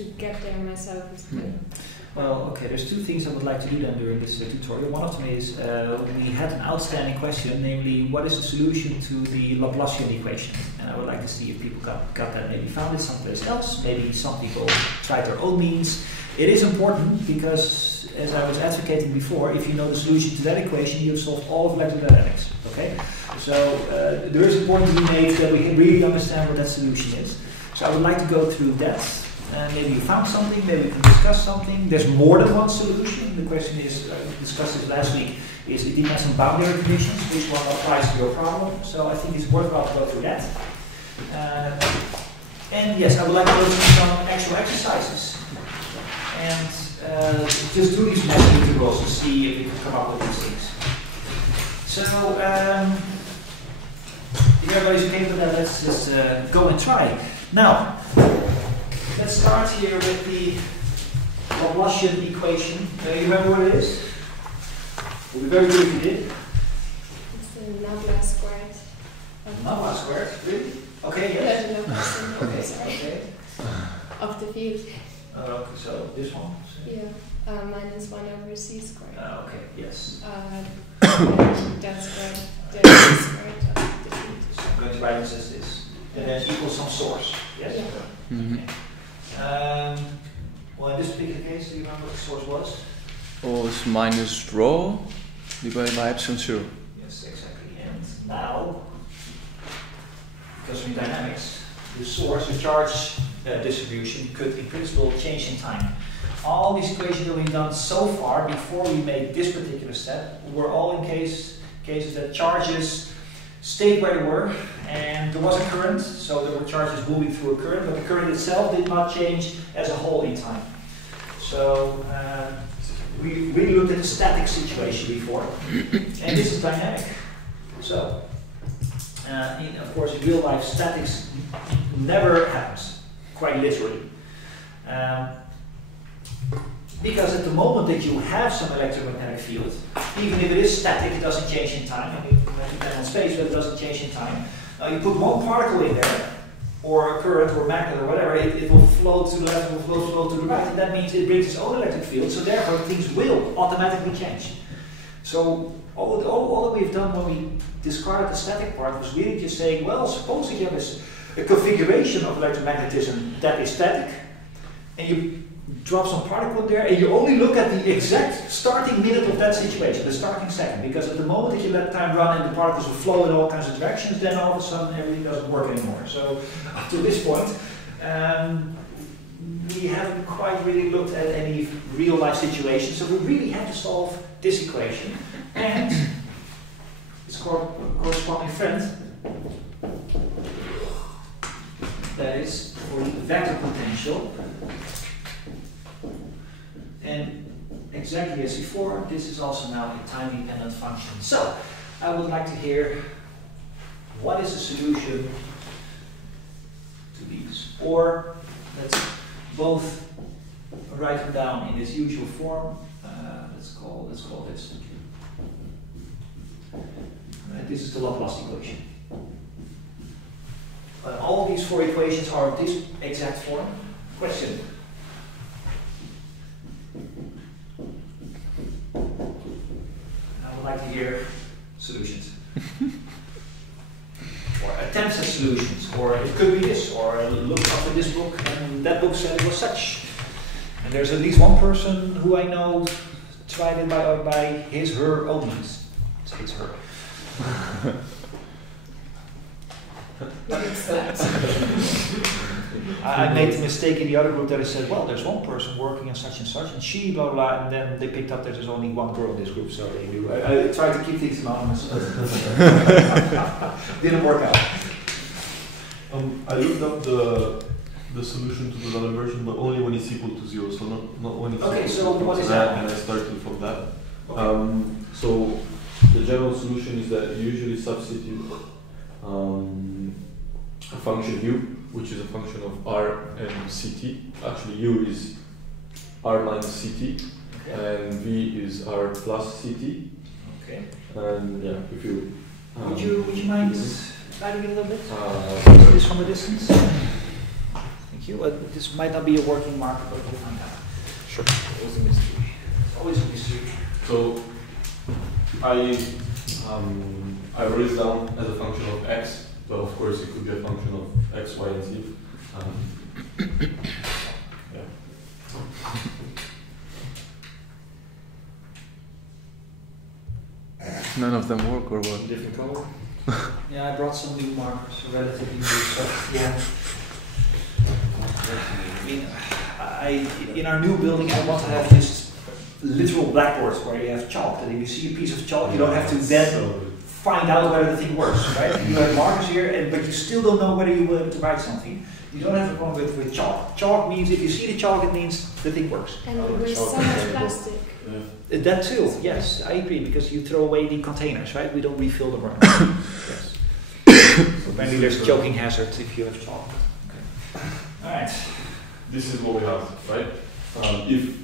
to get there myself is good. Well, okay, there's two things I would like to do then during this tutorial. One of them is we had an outstanding question, namely, what is the solution to the Laplacian equation? And I would like to see if people got that, maybe found it someplace else, maybe some people tried their own means. It is important because, as I was advocating before, if you know the solution to that equation, you've solved all of electrodynamics, okay? So there is a point to be made that we can really understand what that solution is. So I would like to go through that. Maybe you found something, maybe we can discuss something. There's more than one solution. The question is, we discussed it last week, is it depends on boundary conditions, which one applies to your problem. So I think it's worthwhile to go through that. And yes, I would like to go through some actual exercises. And just do these math integrals to see if we can come up with these things. So, if everybody's okay with that, let's just go and try. Now, let's start here with the Laplacian equation. You remember what it is? It would be very good if you did. It's the Nabla squared. Nabla squared, really? Okay, yes. The Nabla symbol, Okay, sorry. okay. Of the field. Okay, so this one? Yeah, minus 1 over c squared. Okay, yes. That squared, the c squared of the field. So I'm going to write this as this. And then equals some source. Yes? Yeah. Mm-hmm. Okay. Well, in this particular case, do you remember what the source was? Oh, it's minus rho divided by epsilon 0. Yes, exactly. And now, because in dynamics, the source, the charge distribution could in principle change in time. All these equations that we've done so far before we made this particular step were all in cases that charges stayed where they were and there was a current, so there were charges moving through a current, but the current itself did not change as a whole in time. So we really looked at the static situation before, and this is dynamic. So, of course, in real life, statics never happens, quite literally. Because at the moment that you have some electromagnetic field, even if it is static, it doesn't change in time. I mean, it depends on space, but it doesn't change in time. Now you put one particle in there, or a current, or magnet, or whatever, it will flow to the left, it will flow to the right, and that means it brings its own electric field, so therefore things will automatically change. So all that we've done when we described the static part was really just saying, well, suppose that you have a configuration of electromagnetism that is static, and you drop some particle in there, and you only look at the exact starting minute of that situation, the starting second, because at the moment that you let time run and the particles will flow in all kinds of directions, then all of a sudden everything doesn't work anymore. So up to this point, we haven't quite really looked at any real life situations, so we really have to solve this equation, and its corresponding friend, that is for the vector potential. And exactly as before, this is also now a time-dependent function. So, I would like to hear what is the solution to these? Or let's both write them down in this usual form. Let's call this. This is the Laplace equation. All these four equations are this exact form. Question. I would like to hear solutions. Or attempts at solutions. Or it could be this. Or look up at this book and that book said it was such. And there's at least one person who I know tried it by his, her own means. It's her. I made the mistake in the other group that I said, well, there's one person working on such and she, blah, blah, and then they picked up that there's only one girl in this group, so they knew. I tried to keep things anonymous. Didn't work out. I looked up the solution to the other version, but only when it's equal to 0, so not when it's okay, equal so to what is that, that? and I started from that. Okay. So the general solution is that you usually substitute a function u, which is a function of r and ct. Actually, u is r minus ct, okay, and v is r plus ct. Okay. And yeah, if you would you mind sliding it a little bit? This from a distance. Thank you. This might not be a working marker, but we'll find out. Sure. Always a mystery. Always a mystery. So I wrote it down as a function of x, but of course it could be a function of x, y, and z. Yeah. None of them work or what? Different color? Yeah, I brought some new markers, relatively new stuff. Yeah. I mean, in our new building, I want to have just literal blackboards where you have chalk. That if you see a piece of chalk, you don't have to then find out whether the thing works, right? You have markers here, but you still don't know whether you will able to write something. You don't have a problem with chalk. Chalk means if you see the chalk, it means the thing works. And we waste so much plastic. That too, yes, I agree, because you throw away the containers, right? We don't refill them. Yes. Apparently there's choking hazard if you have chalk. Okay. All right. This is what we have, right? If,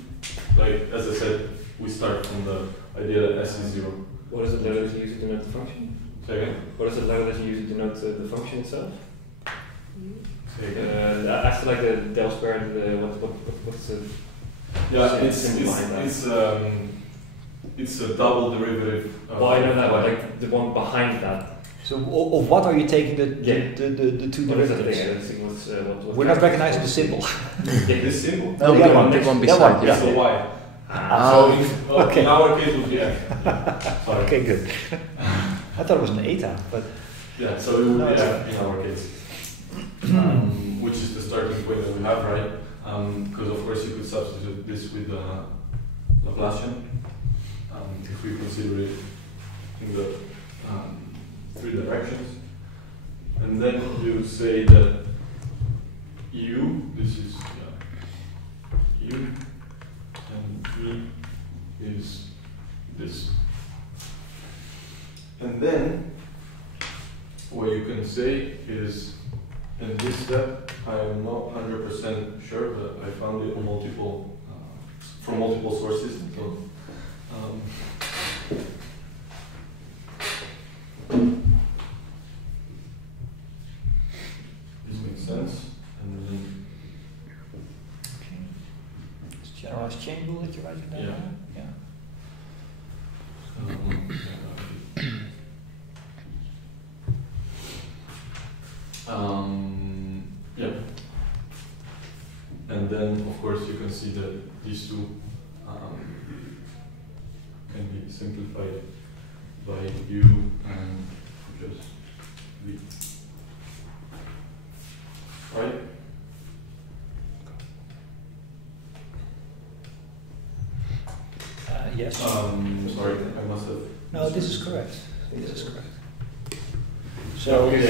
like, as I said, we start from the idea that s is 0. What is the letter that you use to denote the function? Say again? What is the letter that you use to denote the function itself? Say again? After like the del square, what's the Yeah, it's a double derivative. Well, I know that, but like the one behind that. So of what are you taking the two What is that derivatives? thing? We're not recognizing the symbol. This symbol? No, the the other one, one. the one That beside, one, yeah. It's a y. Ah. Okay. In our case, it would be f. Sorry. Okay, good. I thought it was an eta, but Yeah, so it would No, be it's f in our case. Which is the starting point that we have, right? Because of course you could substitute this with Laplacian if we consider it in the three directions. And then you say that u, this is u, and e is this. And then what you can say is, in this step, I am not 100% sure, but I found it on multiple, from multiple sources. So, this makes sense. And then, okay. It's generalized chain rule that you're writing down. Yeah. Yeah. Yeah. And then, of course, you can see that these two can be simplified by u and just v. Right? Yes. Sorry, I must have. No, this is correct. This is correct. So Yeah,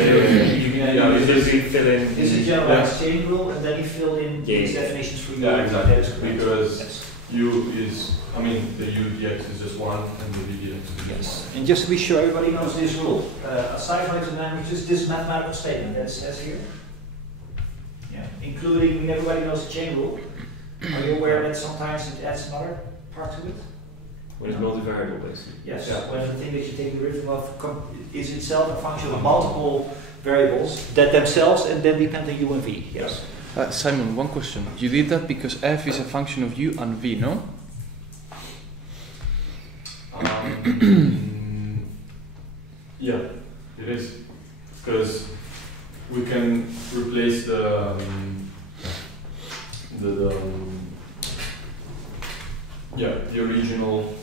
this you fill in. is a generalized chain rule, and then you fill in these definitions for you. Yeah, exactly. That is correct. Because Yes. u is, I mean, the u dx is just 1 and the v dx is just Yes. And just to be sure everybody knows this rule, aside from electrodynamics, just this mathematical statement that says here. Yeah. Including, everybody knows the chain rule. Are you aware that sometimes it adds another part to it? When it's multivariable, basically. Yes. Yeah. When the thing that you take the derivative of is itself a function of multiple variables that themselves and then depend on u and v. Yes. Simon, one question. You did that because f is a function of u and v, no? Yeah, it is. Because we can replace the original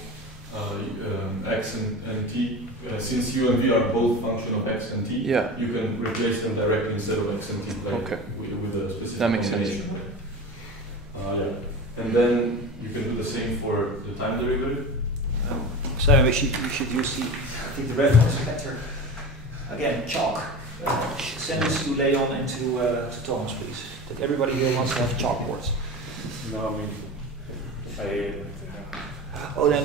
x and t. Since u and v are both function of x and t, Yeah. you can replace them directly instead of x and t, like Okay. with a specific That makes sense. combination. Yeah. And then you can do the same for the time derivative. So we should use the, I think the reference better. Again, chalk. Send this to Leon and to Thomas, please. That everybody here wants to have chalkboards. No, I mean, Oh no,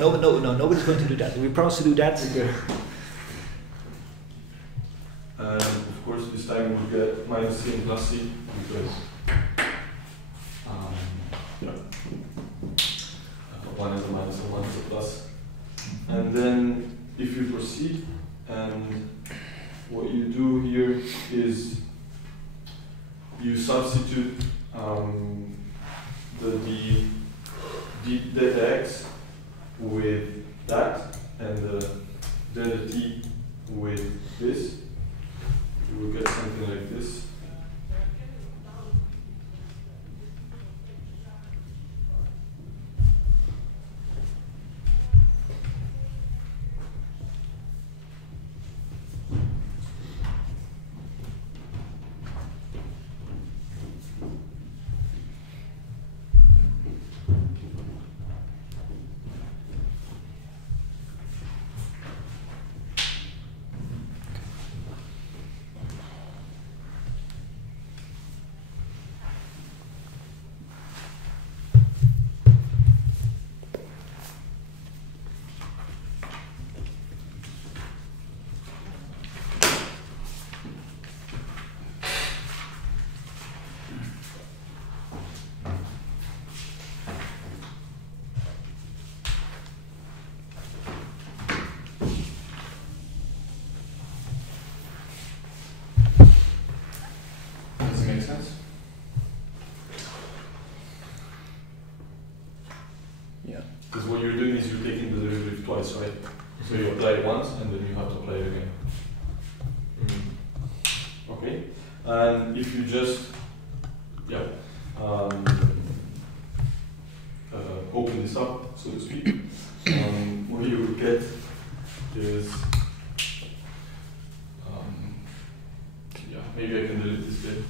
nobody's going to do that. We promise to do that. And of course, this time we'll get minus c and plus c because one is a minus and one is a plus. And then if you proceed, and what you do here is you substitute the delta x with that and the delta t with this, you will get something like this. Because what you're doing is you're taking the derivative twice, right? So you apply it once and then you have to apply it again. Okay? And if you just, open this up, so to speak, what you will get is, maybe I can delete this bit,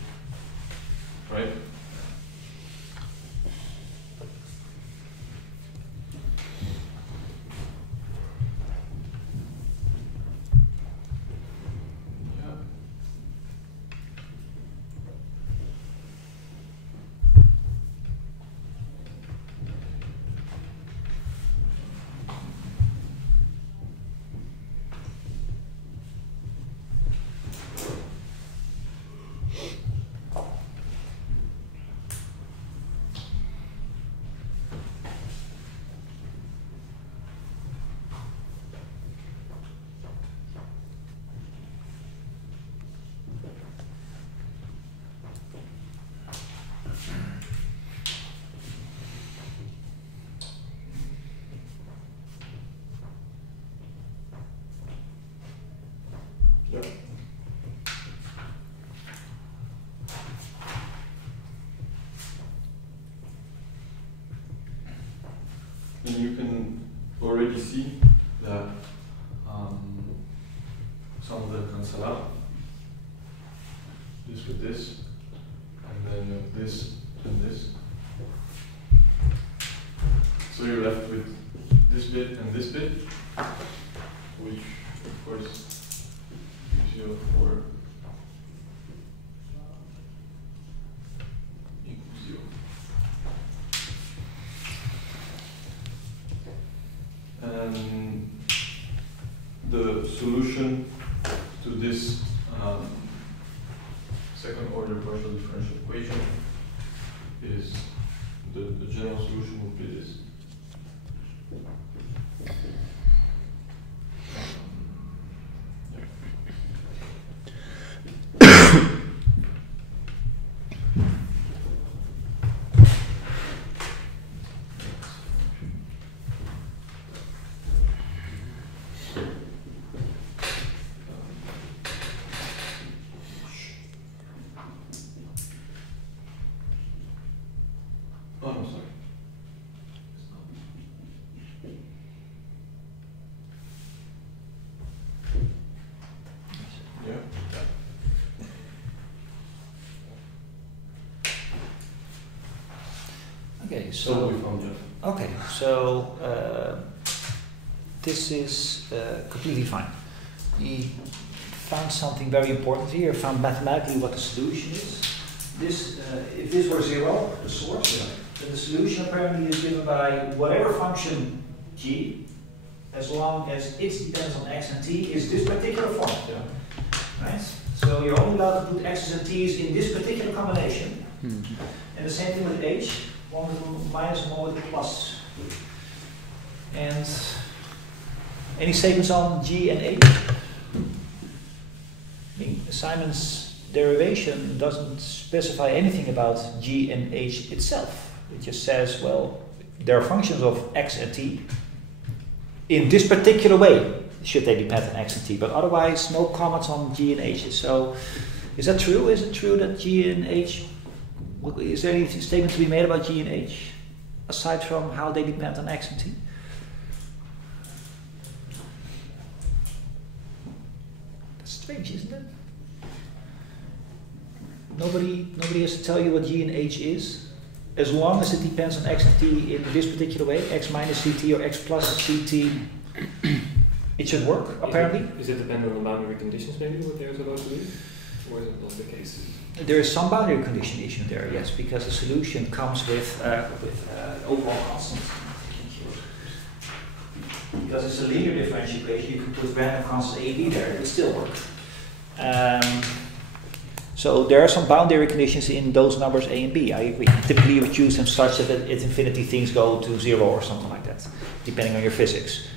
right? And you can already see that some of them cancel out. This with this, and then this and this. So you're left with this bit and this bit, which of course gives you a 4 equals 0. And the solution to this second order partial differential equation is the general solution would be this. Oh, no, sorry. It's not. Yeah. Okay, So so we found Jeff. okay, so this is completely fine. We found something very important here. Found mathematically what the solution is. This, if this were 0, the source, then the solution apparently is given by whatever function g, as long as its dependence on x and t is this particular form. Yeah. Right? So you're only allowed to put x's and t's in this particular combination. And the same thing with h, one with a minus and one with a plus. And any statements on g and h? I mean, assignments derivation doesn't specify anything about g and h itself. It just says, well, there are functions of x and t. In this particular way, should they depend on x and t, but otherwise no comments on g and h. So, is that true? Is it true that g and h, is there any statement to be made about g and h, aside from how they depend on x and t? That's strange, isn't it? Nobody has to tell you what g and h is. As long as it depends on x and t in this particular way, x minus ct or x plus ct, it should work, apparently. Is it dependent on the boundary conditions maybe, what they're supposed to do? Or is it not the case? There is some boundary condition issue there, yes, because the solution comes with overall constant. Because it's a linear differential equation, you can put random constant a, b there, it would still work. So there are some boundary conditions in those numbers a and b. I agree. Typically you would use them such that at infinity things go to 0 or something like that, depending on your physics.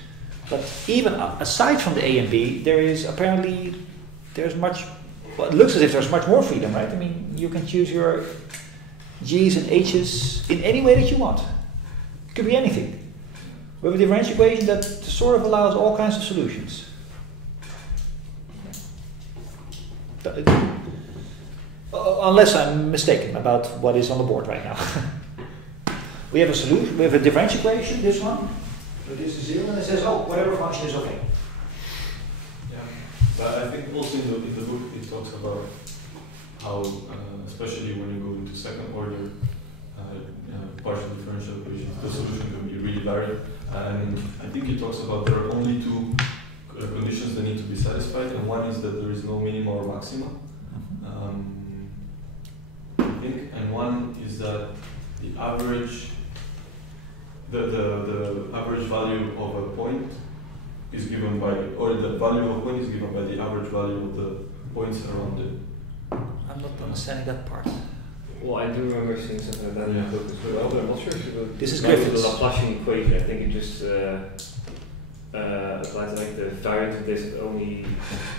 But even aside from the a and b, there is apparently, there's much, well, it looks as if there's much more freedom, right? I mean, you can choose your g's and h's in any way that you want. It could be anything. We have a differential equation that sort of allows all kinds of solutions. Unless I'm mistaken about what is on the board right now. We have a solution, we have a differential equation, this one. So this is 0, and it says, oh, whatever function is okay. Yeah, but I think also in the book it talks about how, especially when you go into second order partial differential equations, the solution can be really varied. And I think it talks about there are only two conditions that need to be satisfied, and one is that there is no minima or maxima. I think, and one is that the average, the average value of a point is given by, or the value of a point is given by the average value of the points around it. I'm not understanding that part. Well, I do remember seeing something like that in the book as well, but I'm not sure if it was This is like Griffiths. the Laplacian equation. I think it just applies like the variance of this only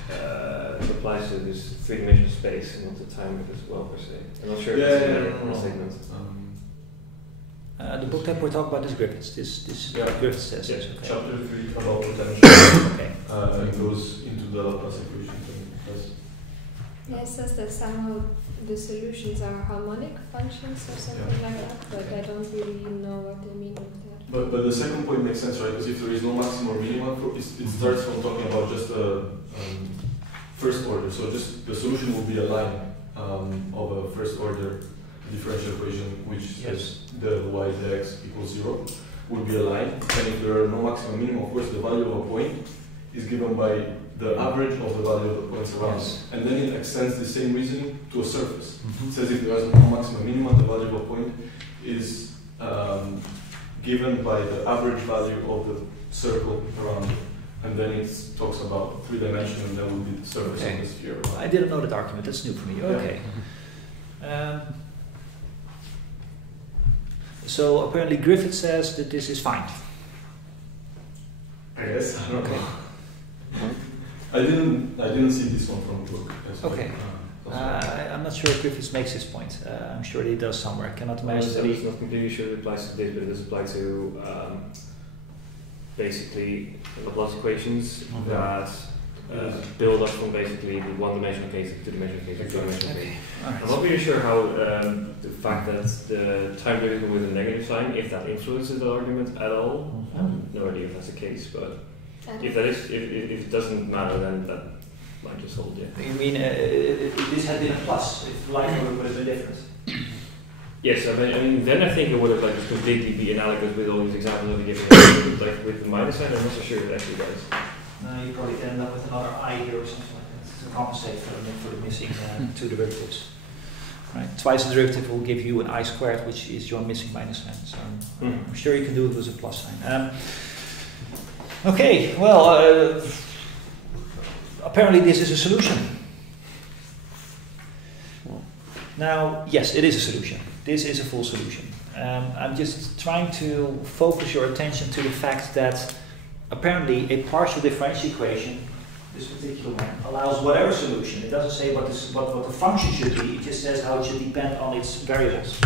applies to this three-dimensional space and not the time of it as well per se. I'm not sure if it's a statement. The book that we're talking about is Griffiths. This Griffiths says Yeah, this. Okay. chapter 3 about potential. Okay. It goes into the Laplace equation. Yeah, it says that somehow the solutions are harmonic functions or something like that, but I don't really know what they mean with that. But the second point makes sense, right? Because if there is no maximum or minimum, it starts from talking about just a first order. So just the solution will be a line of a first order differential equation, which says del y dx equals 0, would be a line. And if there are no maximum or minimum, of course, the value of a point is given by the average of the value of the points around. Yes. And then it extends the same reasoning to a surface. It says if there is no maximum minimum, the value of a point is given by the average value of the circle around it. And then it talks about 3 dimension, and that would be the surface of the sphere. I didn't know that argument. That's new for me. Okay. So apparently Griffith says that this is fine. I guess. I don't Okay. know. I didn't see this one from the book. Okay. I'm not sure if Griffiths makes this point. I'm sure that he does somewhere. I cannot imagine that I'm he... not completely sure it applies to this, but it does apply to basically Laplace equations that build up from basically the one-dimensional case to two-dimensional case to three-dimensional case. I'm not really sure how the fact that the time derivative with a negative sign, if that influences the argument at all. I have no idea if that's the case, but if that is, if it doesn't matter, then that might just hold, yeah. You mean if this had been a plus, if life would have been different? Yes, I mean, then I think it would have like completely be analogous with all these examples that we give. Like with the minus sign, I'm not so sure it actually does. No, you probably end up with another I here or something like that to compensate for the missing two derivatives. Right? Twice the derivative will give you an I squared, which is your missing minus sign. So I'm sure you can do it with a plus sign. Okay, well, apparently this is a solution. Now, yes, it is a solution. This is a full solution. I'm just trying to focus your attention to the fact that apparently a partial differential equation this particular one, allows whatever solution. It doesn't say what the function should be, it just says how it should depend on its variables.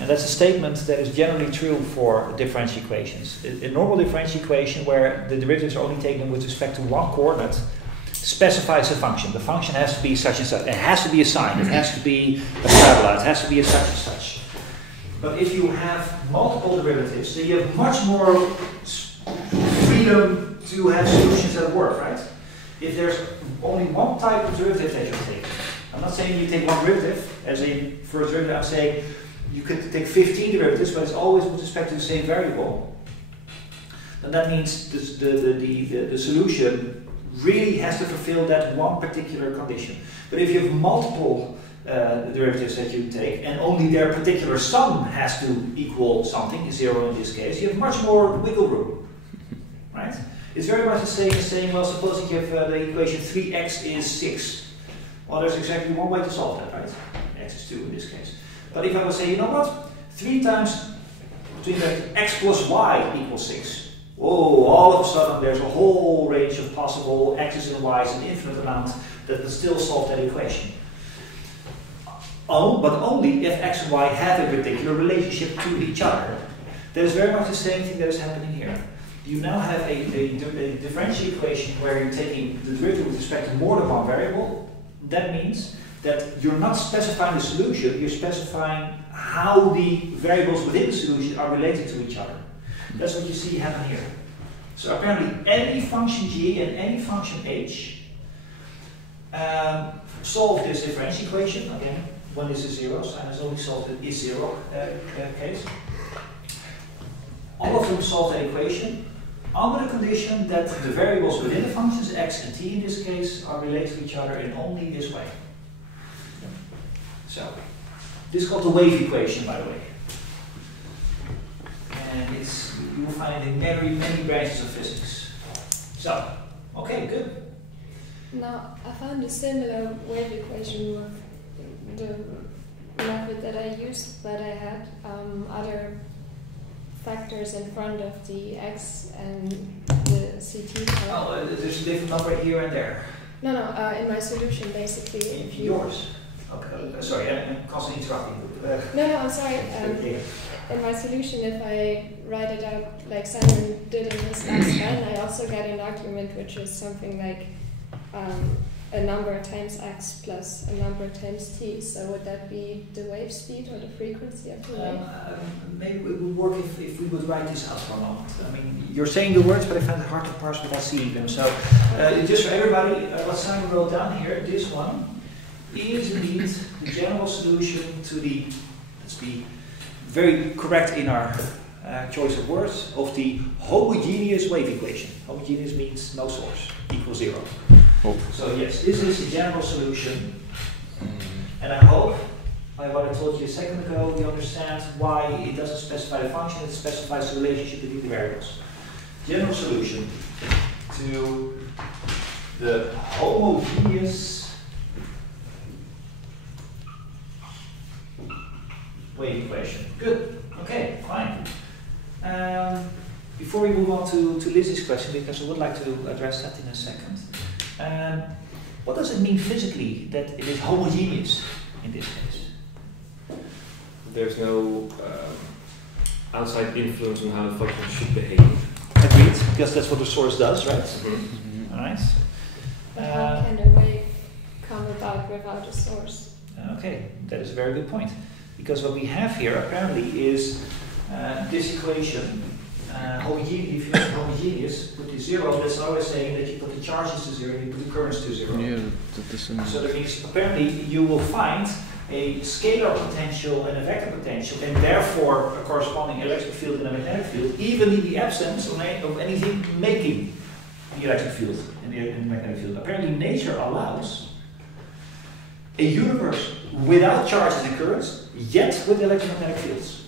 And that's a statement that is generally true for differential equations. A normal differential equation where the derivatives are only taken with respect to one coordinate specifies a function. The function has to be such and such. It has to be a sine. It has to be a parabola. It has to be a such and such. But if you have multiple derivatives, then you have much more freedom to have solutions that work, right? If there's only one type of derivative that you take, I'm not saying you take one derivative, as in for a derivative I'm saying you could take 15 derivatives, but it's always with respect to the same variable. And that means the solution really has to fulfill that one particular condition. But if you have multiple derivatives that you take, and only their particular sum has to equal something, 0 in this case, you have much more wiggle room, right? It's very much the same as saying, well, suppose you have the equation 3x is 6. Well, there's exactly one way to solve that, right? X is 2 in this case. But if I would say, you know what? 3 times between x plus y equals 6. Whoa, all of a sudden there's a whole range of possible x's and y's, an infinite amount that will still solve that equation. But only if x and y have a particular relationship to each other. That is very much the same thing that is happening here. You now have a differential equation where you're taking the derivative with respect to more than one variable. That means that you're not specifying the solution, you're specifying how the variables within the solution are related to each other. That's what you see happen here. So apparently any function g and any function h solve this differential equation. Again, when this is 0, so I has only solved the is 0 case. All of them solve that equation under the condition that the variables within the functions x and t in this case are related to each other in only this way. So, this is called the wave equation, by the way. And you will find it in many branches of physics. So, okay, good. Now, I found a similar wave equation with the method that I used, but I had other factors in front of the x and the ct part. Oh, there's a different number here and there. No, in my solution, basically. In yours? Okay, sorry, I'm constantly interrupting you. No, I'm sorry. In my solution, if I write it out like Simon did in his last line, I also get an argument which is something like a number times x plus a number times t. So would that be the wave speed or the frequency of the wave? Maybe it would work if we would write this out for a moment. I mean, you're saying the words, but I find it hard to parse without seeing them. So just for everybody, what Simon wrote down here, this one, is indeed the general solution to the, let's be very correct in our choice of words, of the homogeneous wave equation. Homogeneous means no source, equals 0. Oh. So yes, this is the general solution. And I hope, by what I told you a second ago, you understand why it doesn't specify the function, it specifies the relationship between the variables. General solution to the homogeneous wave equation. Good. Okay, fine. Before we move on to Lizzie's question, because I would like to address that in a second. What does it mean physically that it is homogeneous in this case? There's no outside influence on how the function should behave. Agreed, because that's what the source does, right? Mm-hmm. All right. But how can a wave come about without a source? Okay, that is a very good point. Because what we have here apparently is this equation, if you have homogeneous, put the 0, that's always saying that you put the charges to 0 and you put the currents to 0. Yeah, that doesn't. So that means apparently you will find a scalar potential and a vector potential, and therefore a corresponding electric field and a magnetic field, even in the absence of anything making the electric field and the magnetic field. Apparently nature allows a universe without charges and currents, yet with electromagnetic fields.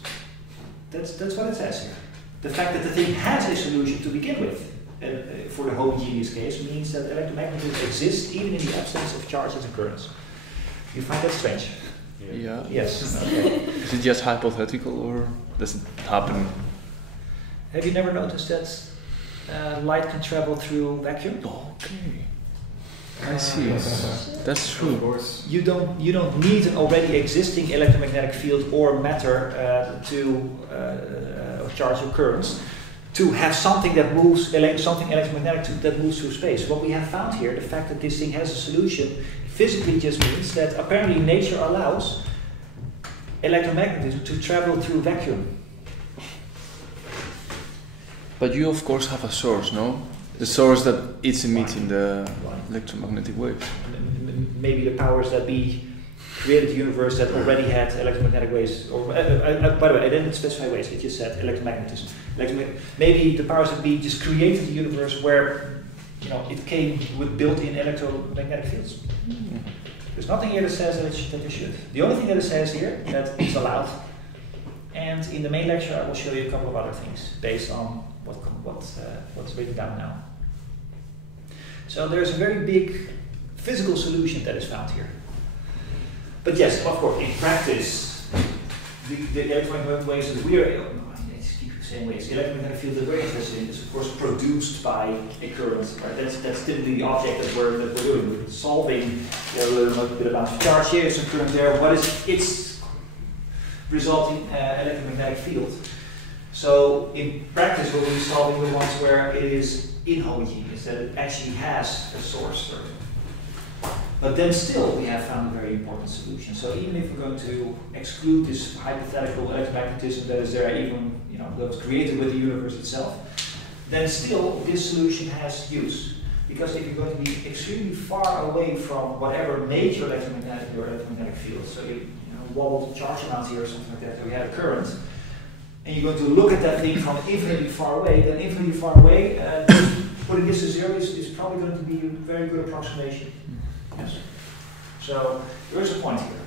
That's what it says here. The fact that the thing has a solution to begin with, for the homogeneous case, means that electromagnetism exists even in the absence of charges and currents. You find that strange? Yeah. Yes. Okay. Is it just hypothetical or does it happen? Have you never noticed that light can travel through vacuum? Okay. I see. That's Of true. course. You don't need an already existing electromagnetic field or matter to charge or currents to have something that moves, something electromagnetic that moves through space. What we have found here, the fact that this thing has a solution, physically just means that apparently nature allows electromagnetism to travel through vacuum. But you of course have a source, no? The source that it's emitting the electromagnetic waves. Maybe the powers that be created a universe that already had electromagnetic waves. Or by the way, I didn't specify waves. It just said electromagnetism. Maybe the powers that be just created a universe where it came with built-in electromagnetic fields. Mm. There's nothing here that says that it should. The only thing that it says here that it's allowed. And in the main lecture, I will show you a couple of other things based on what's written down now. So there's a very big physical solution that is found here. But yes, of course, in practice, the electromagnetic waves that we are, let's keep saying waves, the electromagnetic field that we're interested in is of course produced by a current. Right? That's typically the object that we're doing. We're solving a little bit about charge here, some current there. What is its resulting electromagnetic field? So in practice, what we're solving with ones where it is inhomogeneous, that it actually has a source. But then still, we have found a very important solution. So even if we're going to exclude this hypothetical electromagnetism that is there, even that was created with the universe itself, then still this solution has use. Because if you're going to be extremely far away from whatever major electromagnetic field, so you wobble the charge amount here or something like that, or you have a current, and you're going to look at that thing from infinitely far away, then infinitely far away, putting this to zero is probably going to be a very good approximation. Yes. So there is a point here.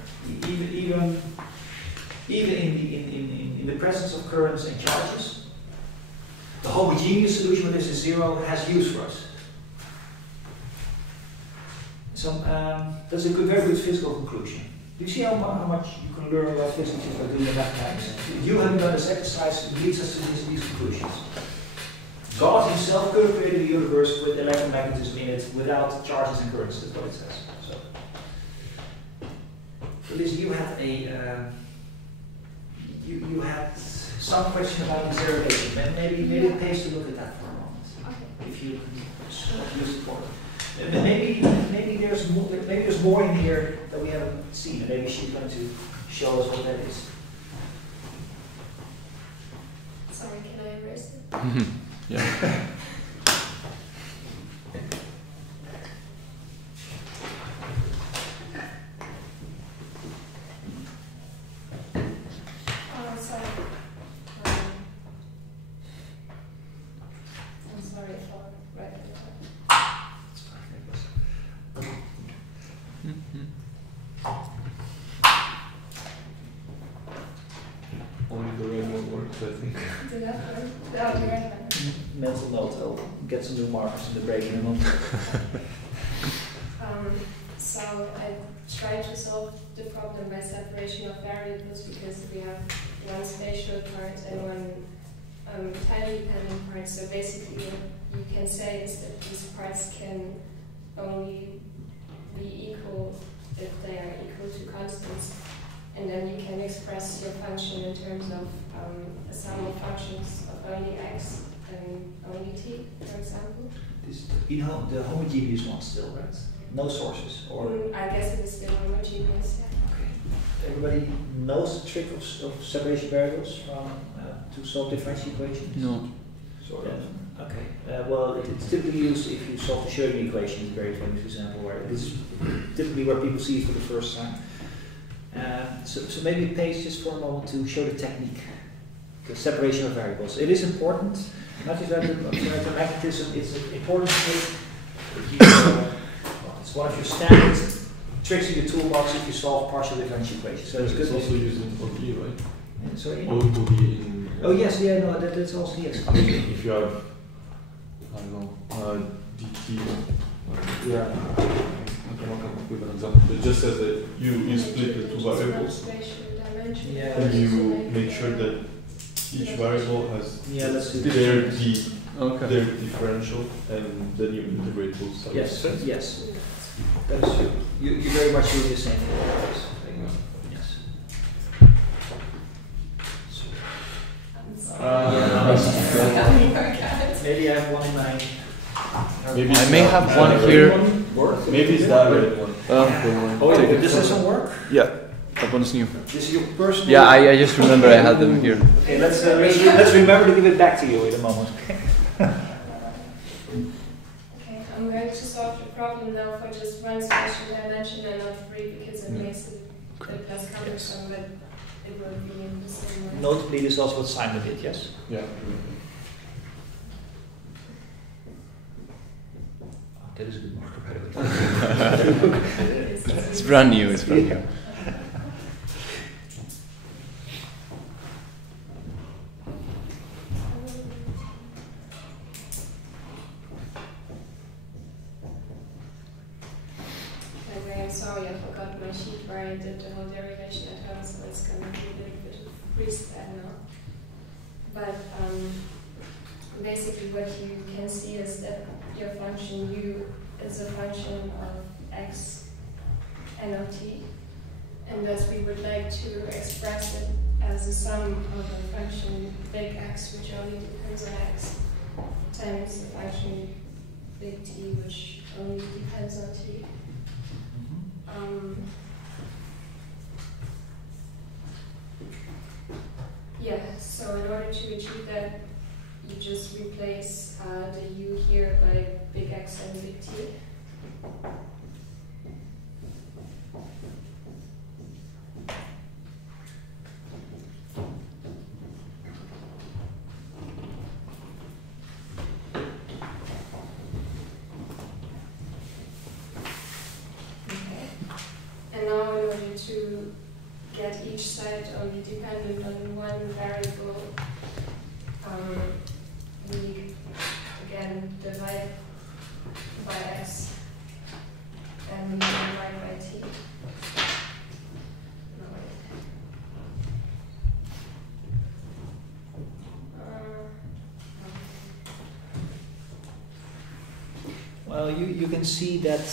Even in the presence of currents and charges, the homogeneous solution with this is zero has use for us. So that's a very good physical conclusion. Do you see how much you can learn about physics just by doing mathematics? You having done this exercise leads us to these conclusions. God himself could have created a universe with electromagnetism in it without charges and currents. That's what it says. So Liz, you had you had some question about this derivation, and maybe it pays to look at that for a moment. Okay. If you can use support. Maybe there's more in here that we haven't seen, and maybe she's going to show us what that is. Sorry, can I erase it? Yeah. Oh, sorry. I'm sorry for writing that. Only the red one works, I think. Did that work? Oh, the red one. Mental note, I'll get some new markers in the break in a moment. So I tried to solve the problem by separation of variables because we have one spatial part and one time dependent part. So basically what you can say is that these parts can only be equal if they are equal to constants. And then you can express your function in terms of a sum of functions of only x and only t, for example. This the homogeneous one still, right? No sources, or I guess it is still homogeneous. Yeah. okay. Everybody knows the trick of separation variables to solve differential equations. No. Sort of. Okay. Well, it's typically used if you solve the Schrödinger equation. It's a very famous example where it is typically where people see it for the first time. So maybe it pays just for a moment to show the technique, the separation of variables. It is important, not just for magnetism, it's an important trick. It's one of your standard tricks in your toolbox if you solve partial differential equations. So it's good. Also used in ODE, right? Sorry? ODE in... Oh yes, yeah, no, that's also yes. If you have, I don't know, dt, Yeah. I cannot come up with an example. It just says that you split the two variables Yeah. and you make sure that each variable has their differential, and then you integrate both sides. Yes, yes. That is true. You very much do the same thing. Yes. Maybe I have one in mind. Maybe I may have one here. Maybe it's that red one. This doesn't work? Yeah, that one is new. This is your personal. Yeah, I just remember I had them here. Okay, let's remember to give it back to you in a moment. Okay, I'm going to solve the problem now for just one spatial dimension and not three because it makes it a bit less cumbersome, but it will be in the same way. Notably, this is also what Simon did, yes? Yeah. That is a good marker, by the way. It's brand new, it's brand new. I'm sorry, I forgot my sheet where I did the whole derivation at home, so it's going to be a little bit of freestyle now. But basically what you can see is that your function u is a function of x and of t, and thus we would like to express it as a sum of a function big X, which only depends on x, times the function big T, which only depends on t. Yeah, so in order to achieve that, you just replace the u here by big X and big T. And now in order to get each side only dependent on one variable, we again divide by x and we divide by t. Well, you can see that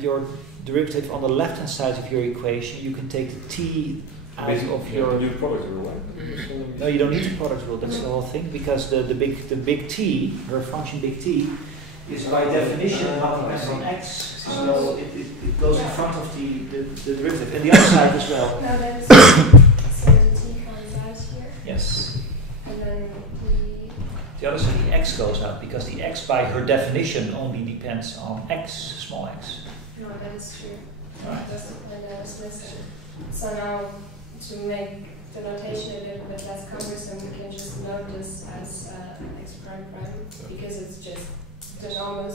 your derivative on the left-hand side of your equation, you can take the t out of your... new product rule, right? No, you don't need the product rule, that's the whole thing, because the big t, her function big t, is by definition not dependent on x, so it goes in front of the derivative, and the other side as well. Now that is so the t comes out here, Yes. and then The other side, the x goes out, because the x by her definition only depends on x, small x. no, that is true. Right. That's the point I was missing. So now, to make the notation a little bit less cumbersome, we can just note this as x prime prime, because it's just the normal.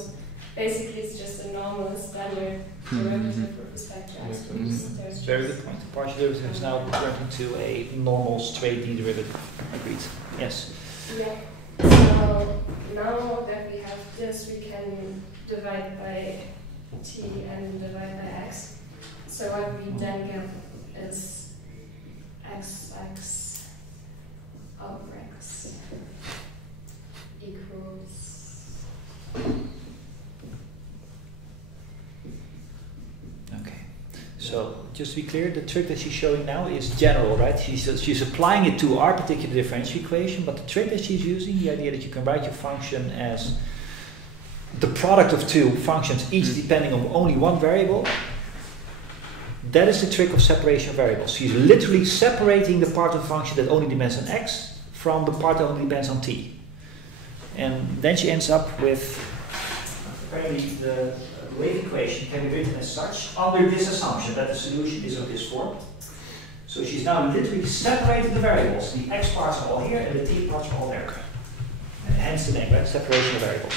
Basically, it's just a normal standard derivative with respect to x. There's Very good point. The partial derivative is now turned into a normal straight d derivative. Agreed. Yes. Yeah. So now that we have this, we can divide by t and divide by x. So what we then get is x over x equals. Okay. So just to be clear, the trick that she's showing now is general, right? She's applying it to our particular differential equation, but the trick that she's using, the idea that you can write your function as the product of two functions, each depending on only one variable, that is the trick of separation of variables. She's literally separating the part of the function that only depends on x from the part that only depends on t. And then she ends up with, apparently the wave equation can be written as such, under this assumption that the solution is of this form. So she's now literally separated the variables. The x parts are all here and the t parts are all there. And hence the name, right? Separation of variables.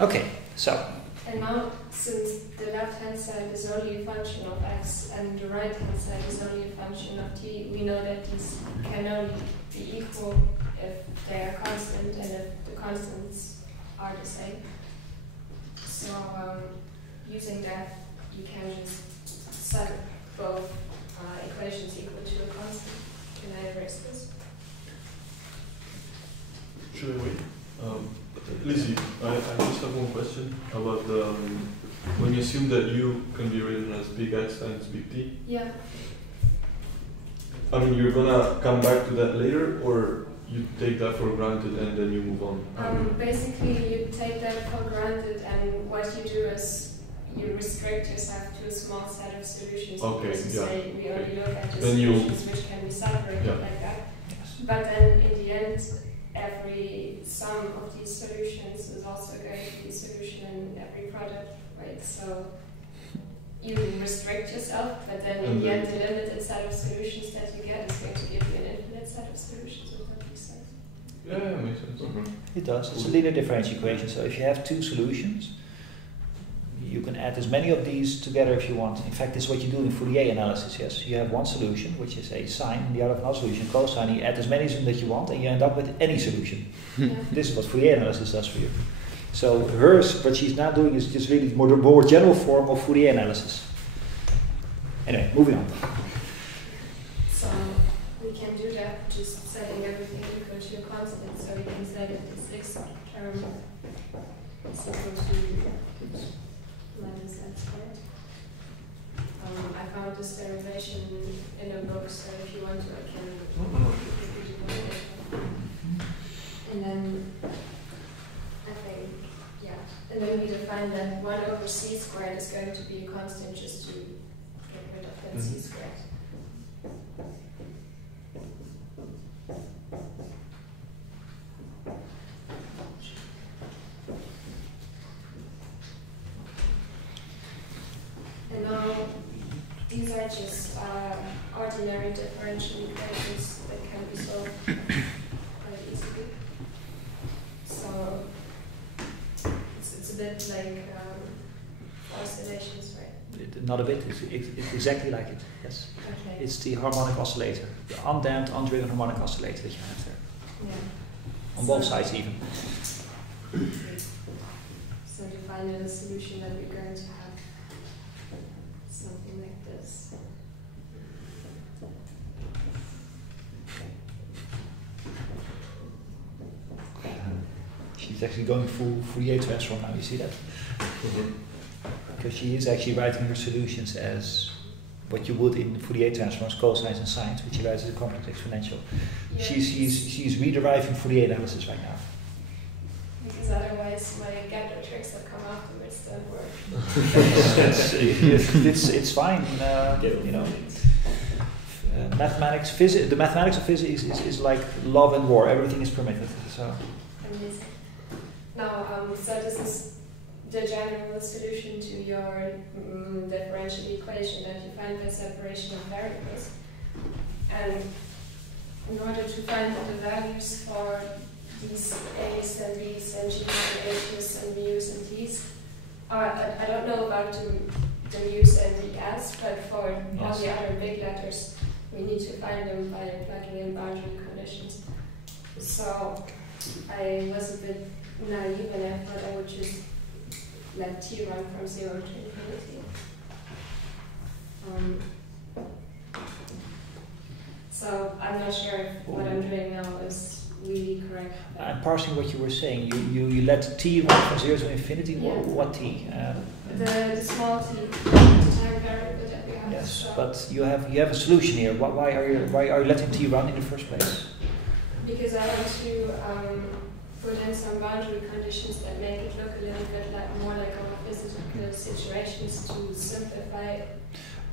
Okay, so. And now, since the left-hand side is only a function of x and the right-hand side is only a function of t, we know that these can only be equal if they are constant and if the constants are the same. So using that, you can just set both equations equal to a constant. Can I erase this? Should I wait? Lizzie, I just have one question about when you assume that U can be written as big X times big T, Yeah. I mean, you're gonna come back to that later, or you take that for granted and then you move on? Basically, you take that for granted, and what you do is you restrict yourself to a small set of solutions. Okay, because you yeah. say we only look at the Then you- solutions which can be separated Yeah. like that. Yes. But then in the end, every sum of these solutions is also going to be a solution in every product, right? So you restrict yourself, but then in the end, the limited set of solutions that you get is going to give you an infinite set of solutions. Would that make sense? Yeah, makes sense. It does. It's a linear differential equation. So if you have two solutions, you can add as many of these together if you want. In fact, this is what you do in Fourier analysis. Yes, you have one solution, which is a sine, and the other another solution, cosine. You add as many of them that you want, and you end up with any solution. Yeah. This is what Fourier analysis does for you. So hers, what she's now doing is just really more general form of Fourier analysis. Anyway, moving on. So we can do that just setting everything equal to a constant, so we can say that this x term is equal to minus n squared. I found this derivation in a book, so if you want to, I can give you one later. And then I think, yeah, and then we define that 1 over c squared is going to be a constant just to get rid of that c squared. And now these are just ordinary differential equations that can be solved quite easily. So it's a bit like oscillations, right? Not a bit. It's exactly like it. Yes. Okay. It's the harmonic oscillator, the undamped, undriven harmonic oscillator that you have there. Yeah. On both sides even. So you find a solution that we're going to have something like this. She's actually going full Fourier transform now, you see that? Because she is actually writing her solutions as what you would in Fourier transforms, cosines and sines, which she writes as a complex exponential. Yeah. She's rederiving Fourier analysis right now. Because otherwise my Gabler tricks that come afterwards don't work. It's fine, you know. Mathematics, the mathematics of physics is like love and war. Everything is permitted. So. Amazing. Now, so this is the general solution to your differential equation that you find by separation of variables. And in order to find the values for these A's and B's and G's and H's and Mu's and T's, I don't know about the Mu's and the S, but for all the other big letters, we need to find them by plugging in boundary conditions. So I was a bit naive and I thought I would just let t run from 0 to infinity. So I'm not sure if what I'm doing now is really correct. I'm parsing what you were saying. You let t run from 0 to infinity. Yeah. What t? The small t, the time variable that we have. Yes, so but you have a solution here. Why are you letting t run in the first place? because I want to put in some boundary conditions that make it look a little bit more like our physical situations to simplify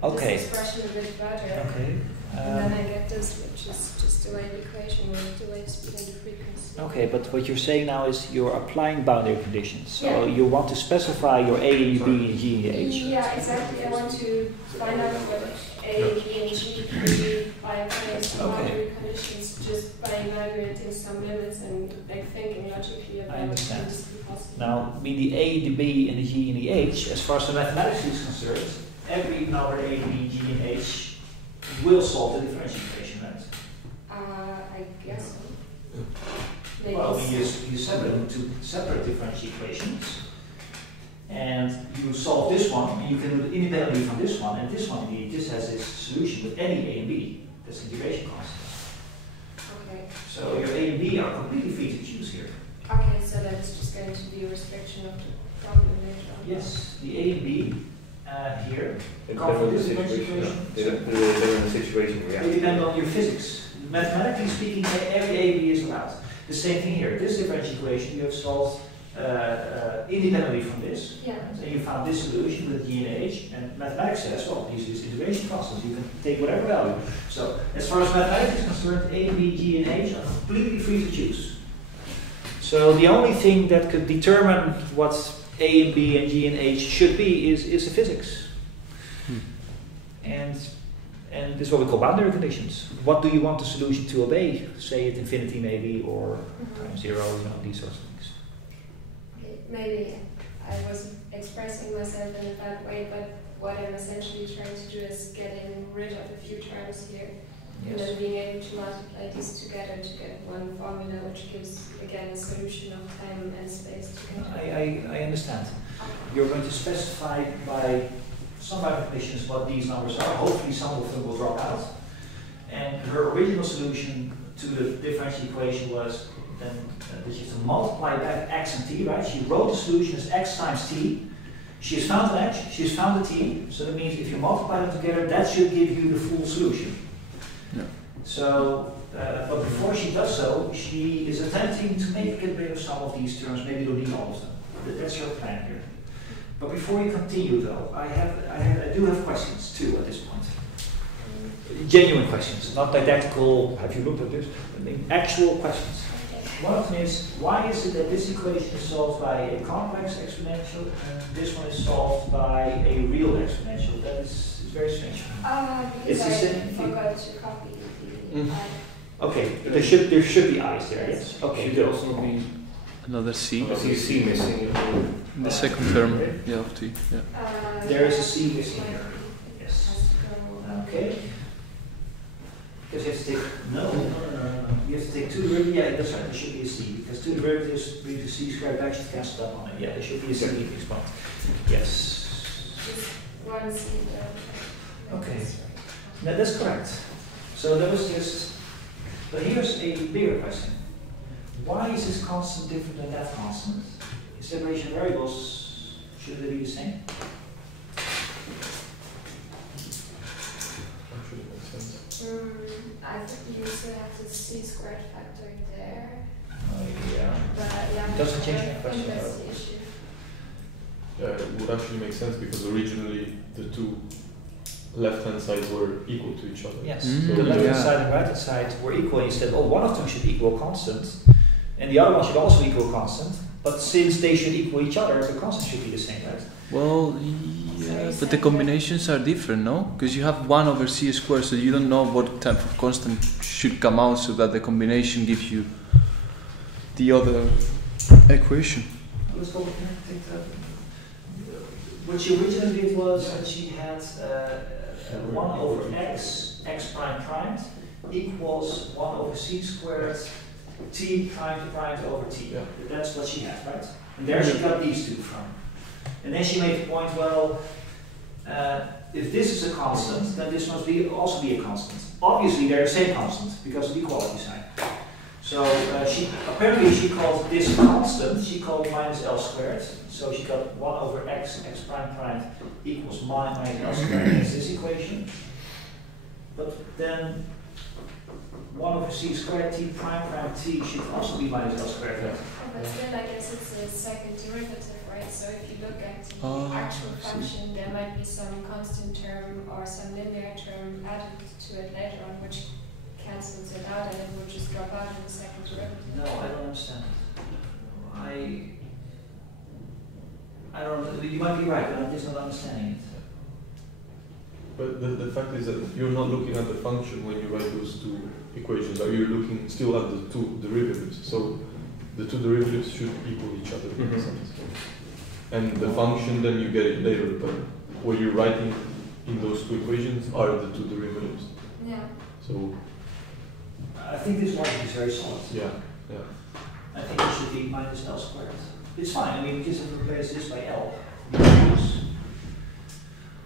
this expression a bit further. Okay. And then I get this, which is just the wave equation with the wave speed and the frequency. Okay, but what you're saying now is you're applying boundary conditions. So Yeah. you want to specify your A, B, G, and H. Yeah, exactly. I want to find out what A, B, and G can be by applying some boundary conditions, just by evaluating some limits and like thinking logically about I understand. what is possible. Now, I mean the A, the B, and the G, and the H, as far as the mathematics is concerned, every number A, B, G, and H will solve the differential equation, right? I guess so. Maybe Well, so. you separate them into separate differential equations, and you solve this one, and you can do it independently from this one, and this one indeed just has its solution with any A and B. That's the integration constant. Okay. So your A and B are completely free to choose here. Okay, so that's just going to be a restriction of the problem later Yes, the A and B here. It Come from depends on the this situation. situation. They're in the situation, yeah. They depend on your physics. Mathematically speaking, every A and B is allowed. The same thing here. This differential equation you have solved independently from this. Yeah. So you found this solution with G and H, and mathematics says, well, these is integration constants. You can take whatever value. So as far as mathematics is concerned, A, B, G, and H are completely free to choose. So the only thing that could determine what A and B and G and H should be is the physics. And this is what we call boundary conditions. What do you want the solution to obey? Say at infinity maybe, or times zero, these sorts of things. Okay, maybe I was expressing myself in a bad way, but what I'm essentially trying to do is getting rid of a few terms here. And then being able to multiply these together to get one formula which gives, again, a solution of time and space together. I understand. You're going to specify by some definitions what these numbers are. Hopefully some of them will drop out. And her original solution to the differential equation was then that you have to multiply back x and t, right? She wrote the solution as x times t. She has found an x, she has found a t, so that means if you multiply them together, that should give you the full solution. Yeah. So, but before she does so, she is attempting to get rid of some of these terms, maybe don't need all of them. That's her plan here. But before we continue though, I do have questions too at this point. Genuine questions, not didactical, have you looked at this? I mean, actual questions. One of them is, why is it that this equation is solved by a complex exponential and this one is solved by a real exponential? That is very strange. Because I forgot to copy the Okay, but there should be i's there, yes? Okay. Should there also be Another C. I see C missing? In the second term, yeah, of T. Yeah. There is a C missing here. Yes. Okay. Because you have to take, no. You have to take two derivatives, yeah, that's right, there should be a C, because two derivatives lead to C squared back should cancel up on it. Yeah, there should be a C in this one. Yes. One C. Okay. No, that's correct. So that was just, but here's a bigger question. Why is this constant different than that constant? In separation variables, should they be the same? I think you still have the C squared factor there. Oh, yeah. But yeah, Doesn't change my I question, think that's though. the issue. Yeah, it would actually make sense because originally the two left-hand sides were equal to each other. Yes, Mm, the left-hand yeah. side and right-hand side were equal. You said, oh, one of them should equal constant, and the other one should also equal constant. But since they should equal each other, the constant should be the same, right? Well, yeah, but the combinations are different, no? Because you have 1 over c squared, so you don't know what type of constant should come out, so that the combination gives you the other equation. Let's go here. Take that. What she originally did was that she had 1 over x prime primed equals 1 over c squared t primed primed over t. Yeah. That's what she had, right? And there she got these two from. And then she made the point, well, if this is a constant, then this must also be a constant. Obviously, they're the same constant because of the equality sign. So apparently she called this constant, she called minus L squared. So she got 1 over x prime primed equals minus L squared. That's this equation. But then 1 over c squared t prime t should also be minus L squared. Right? But still, I guess it's a second derivative, right? So if you look at the actual function, there might be some constant term or some linear term added to it later on, which cancels it out and it would just drop out in the second derivative. No, I don't understand. I don't. You might be right, but I'm just not understanding it. But the fact is that you're not looking at the function when you write those two equations. You're looking still at the two derivatives. So the two derivatives should equal each other in a sense. And the function, then you get it later. But what you're writing in those two equations are the two derivatives. Yeah. So I think this logic is very solid. yeah. I think it should be minus L squared. It's fine. I mean, we just have to replace this by L.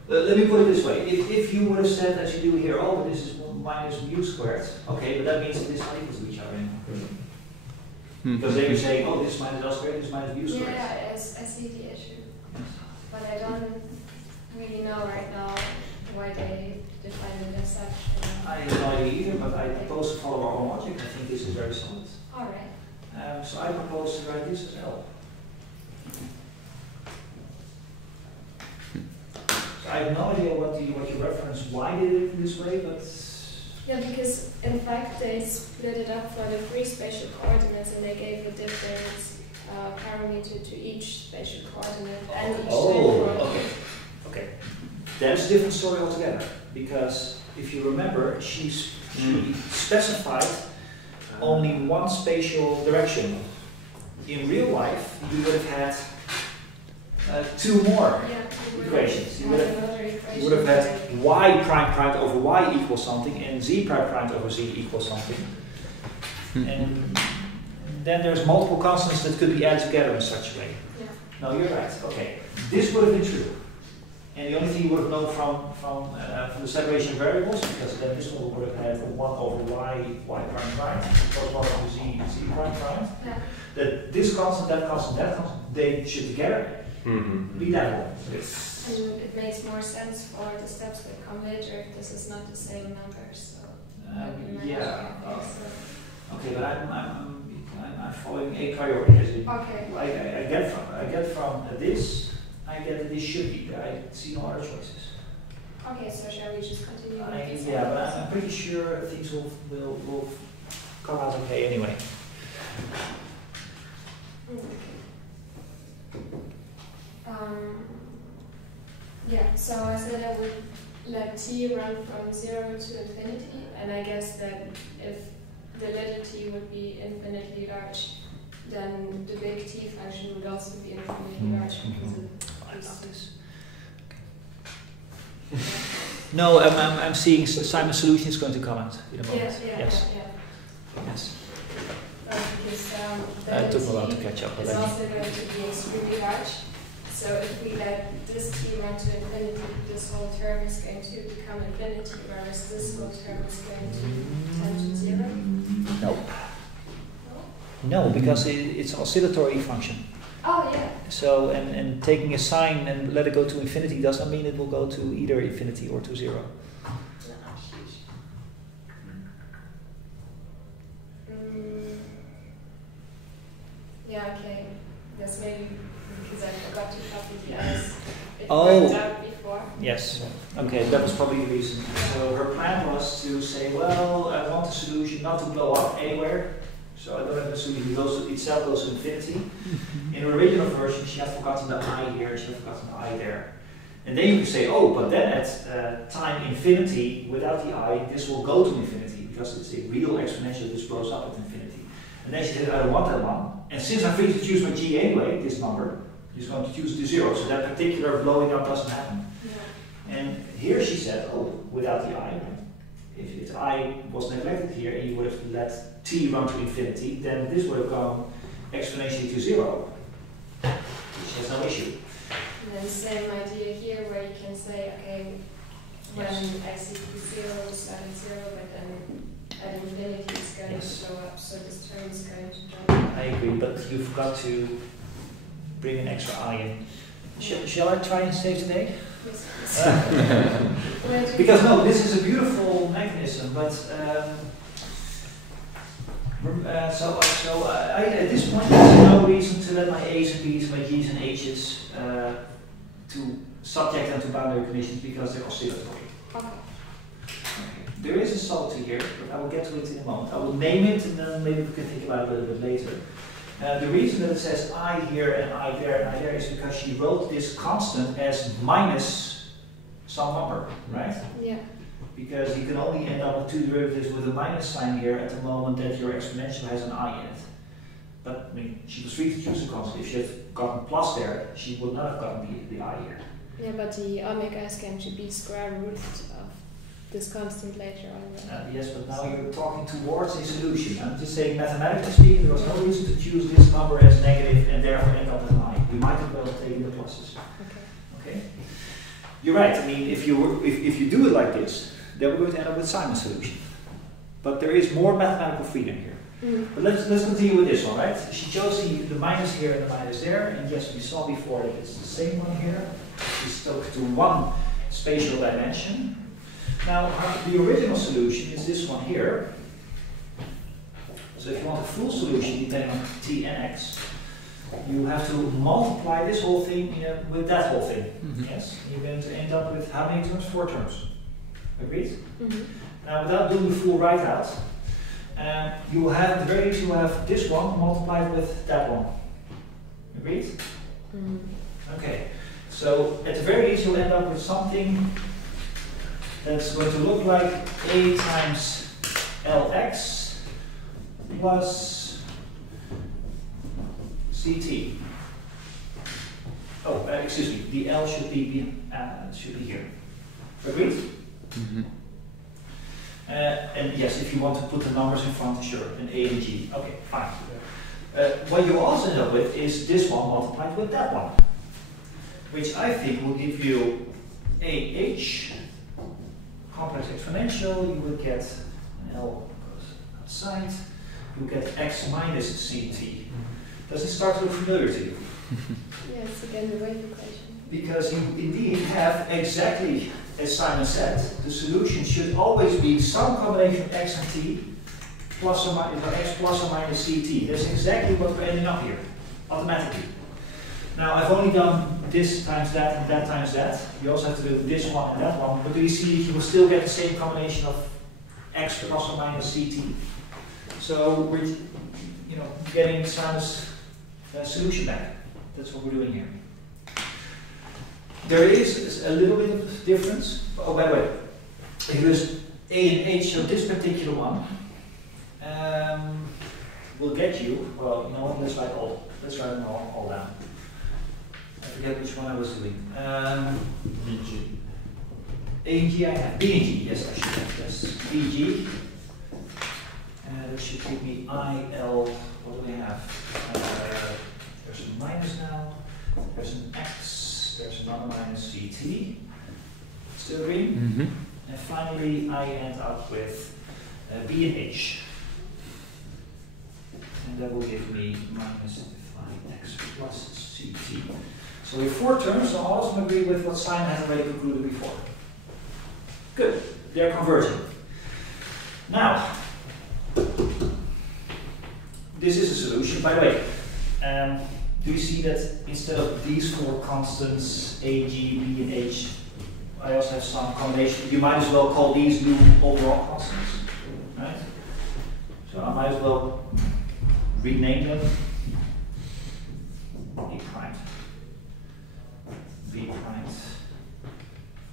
Let me put it this way. If you would have said, as you do here, oh, but this is minus mu squared, okay, but that means that this is not equal to each other anymore. Because then you're saying, oh, this is minus L squared, this is minus mu squared. Yeah, I see the issue. Yes. but I don't really know right now why they define it as such. I have no idea either, but I propose to follow our own logic. I think this is very solid. All right. So I propose to write this as L. So I have no idea what you reference, why did it this way, but... Yeah, because in fact they split it up for the three spatial coordinates and they gave a different parameter to each spatial coordinate and each time coordinate. Okay. Okay. That's a different story altogether, because if you remember, she specified only one spatial direction. In real life, you would have had two more equations. You would have had y prime prime over y equals something and z prime prime over z equals something. And then there's multiple constants that could be added together in such a way. Yeah. No, you're right. Okay. This would have been true. And the only thing you would have known from the separation of variables, because then this one would have had 1 over y prime prime, plus 1 over z prime prime. Yeah. That this constant, that constant, that constant, they should together be that one. Yes. And it makes more sense for the steps that come later if this is not the same number. So Yeah. so. Okay, but I'm following a priori. As in, Okay. I get from this. I get that this should be. I see no other choices. Okay, so shall we just continue with this? Yeah, but I'm pretty sure things will come out okay anyway. Yeah, so I said I would let t run from 0 to infinity, and I guess that if the little t would be infinitely large, then the big T function would also be infinitely large because it is. No, I'm seeing Simon's solution is going to comment in a moment. Yeah. Yes. Because It took me a while to catch up. But it's also going to be extremely large. So if we let this T run to infinity, this whole term is going to become infinity, whereas this whole term is going to tend to 0. Nope. No, because it's an oscillatory function. Oh, yeah. So, and taking a sign and let it go to infinity does not mean it will go to either infinity or to 0. Yeah, okay. That's maybe because I forgot to copy the ice. It Oh. worked out before. Yes. Okay, that was probably the reason. So her plan was to say, well, I want the solution not to blow up anywhere. So I don't have the solution itself goes to infinity. In her original version, she had forgotten the I here, she had forgotten the I there. And then you can say, oh, but then at time infinity, without the I, this will go to infinity, because it's a real exponential, this blows up at infinity. And then she said, I don't want that one. And since I'm free to choose my G anyway, this number, she's going to choose the 0, so that particular blowing up doesn't happen. Yeah. And here she said, oh, without the I, if the I was neglected here and you would have let t run to infinity, then this would have gone exponentially to 0, which has no issue. And then same idea here where you can say, okay, when x equals 0, start at 0, but then at infinity it's going to go up, so this term is going to jump. I agree, but you forgot to bring an extra I in. Shall I try and save the day? Yes, Because no, this is a beautiful mechanism, but at this point there's no reason to let my A's and B's, my G's and H's to subject them to boundary conditions because they're oscillatory. Okay. There is a subtlety here, but I will get to it in a moment. I will name it and then maybe we can think about it a little bit later. The reason that it says I here and I there and I there is because she wrote this constant as minus some number, right? Yeah. Because you can only end up with two derivatives with a minus sign here at the moment that your exponential has an I in it. But I mean, she was free to choose a constant. If she had gotten plus there, she would not have gotten the I here. Yeah, but the omega is going to be square root of this constant later on. Yes, but now you're talking towards a solution. I'm just saying, mathematically speaking, there was no reason to choose this number as negative and therefore end up with an I. You might as well take the pluses. Okay. You're right. I mean, if you do it like this, then we're going to end up with Simon's solution. But there is more mathematical freedom here. But let's continue with this one, right? She chose the minus here and the minus there, and yes, we saw before that it's the same one here. We stuck to one spatial dimension. Now, the original solution is this one here. So if you want a full solution depending on t and x, you have to multiply this whole thing with that whole thing. Yes? You're going to end up with how many terms? 4 terms. Agreed? Now, without doing the full write-out, you will have, at the very least, you will have this one multiplied with that one. Agreed? Okay. So, at the very least, you'll end up with something that's going to look like a times lx plus ct. Oh, excuse me. The L should be here. Agreed? And yes, if you want to put the numbers in front, sure. An A and G. Okay, fine. What you also end up with is this one multiplied with that one, which I think will give you AH complex exponential. You will get an L goes outside. You get x minus ct. Does it start to look familiar to you? Yeah, it's again the wave equation. Because you indeed have exactly, as Simon said, the solution should always be some combination of x and t plus or minus, x plus or minus ct. That's exactly what we're ending up here, automatically. Now, I've only done this times that and that times that. You also have to do this one and that one. But do you see you will still get the same combination of x plus or minus ct? So we're getting Simon's solution back. That's what we're doing here. There is a little bit of difference. Oh, by the way, if it was A and H, so this particular one will get you, well, you know what, let's write them all down. I forget which one I was doing. BG. A and G I have. B and G, yes, I should have. Yes, BG. That should give me IL, what do we have? There's a minus now, there's an X, there's another minus CT. Still agree? And finally, I end up with B and H. And that will give me minus X plus CT. So we have 4 terms, so all of them agree with what Simon has already concluded before. Good, they're converging. Now, this is a solution. By the way, do you see that instead of these 4 constants, A, G, B, and H, I also have some combination. You might as well call these new overall constants, right? So I might as well rename them A prime, B prime,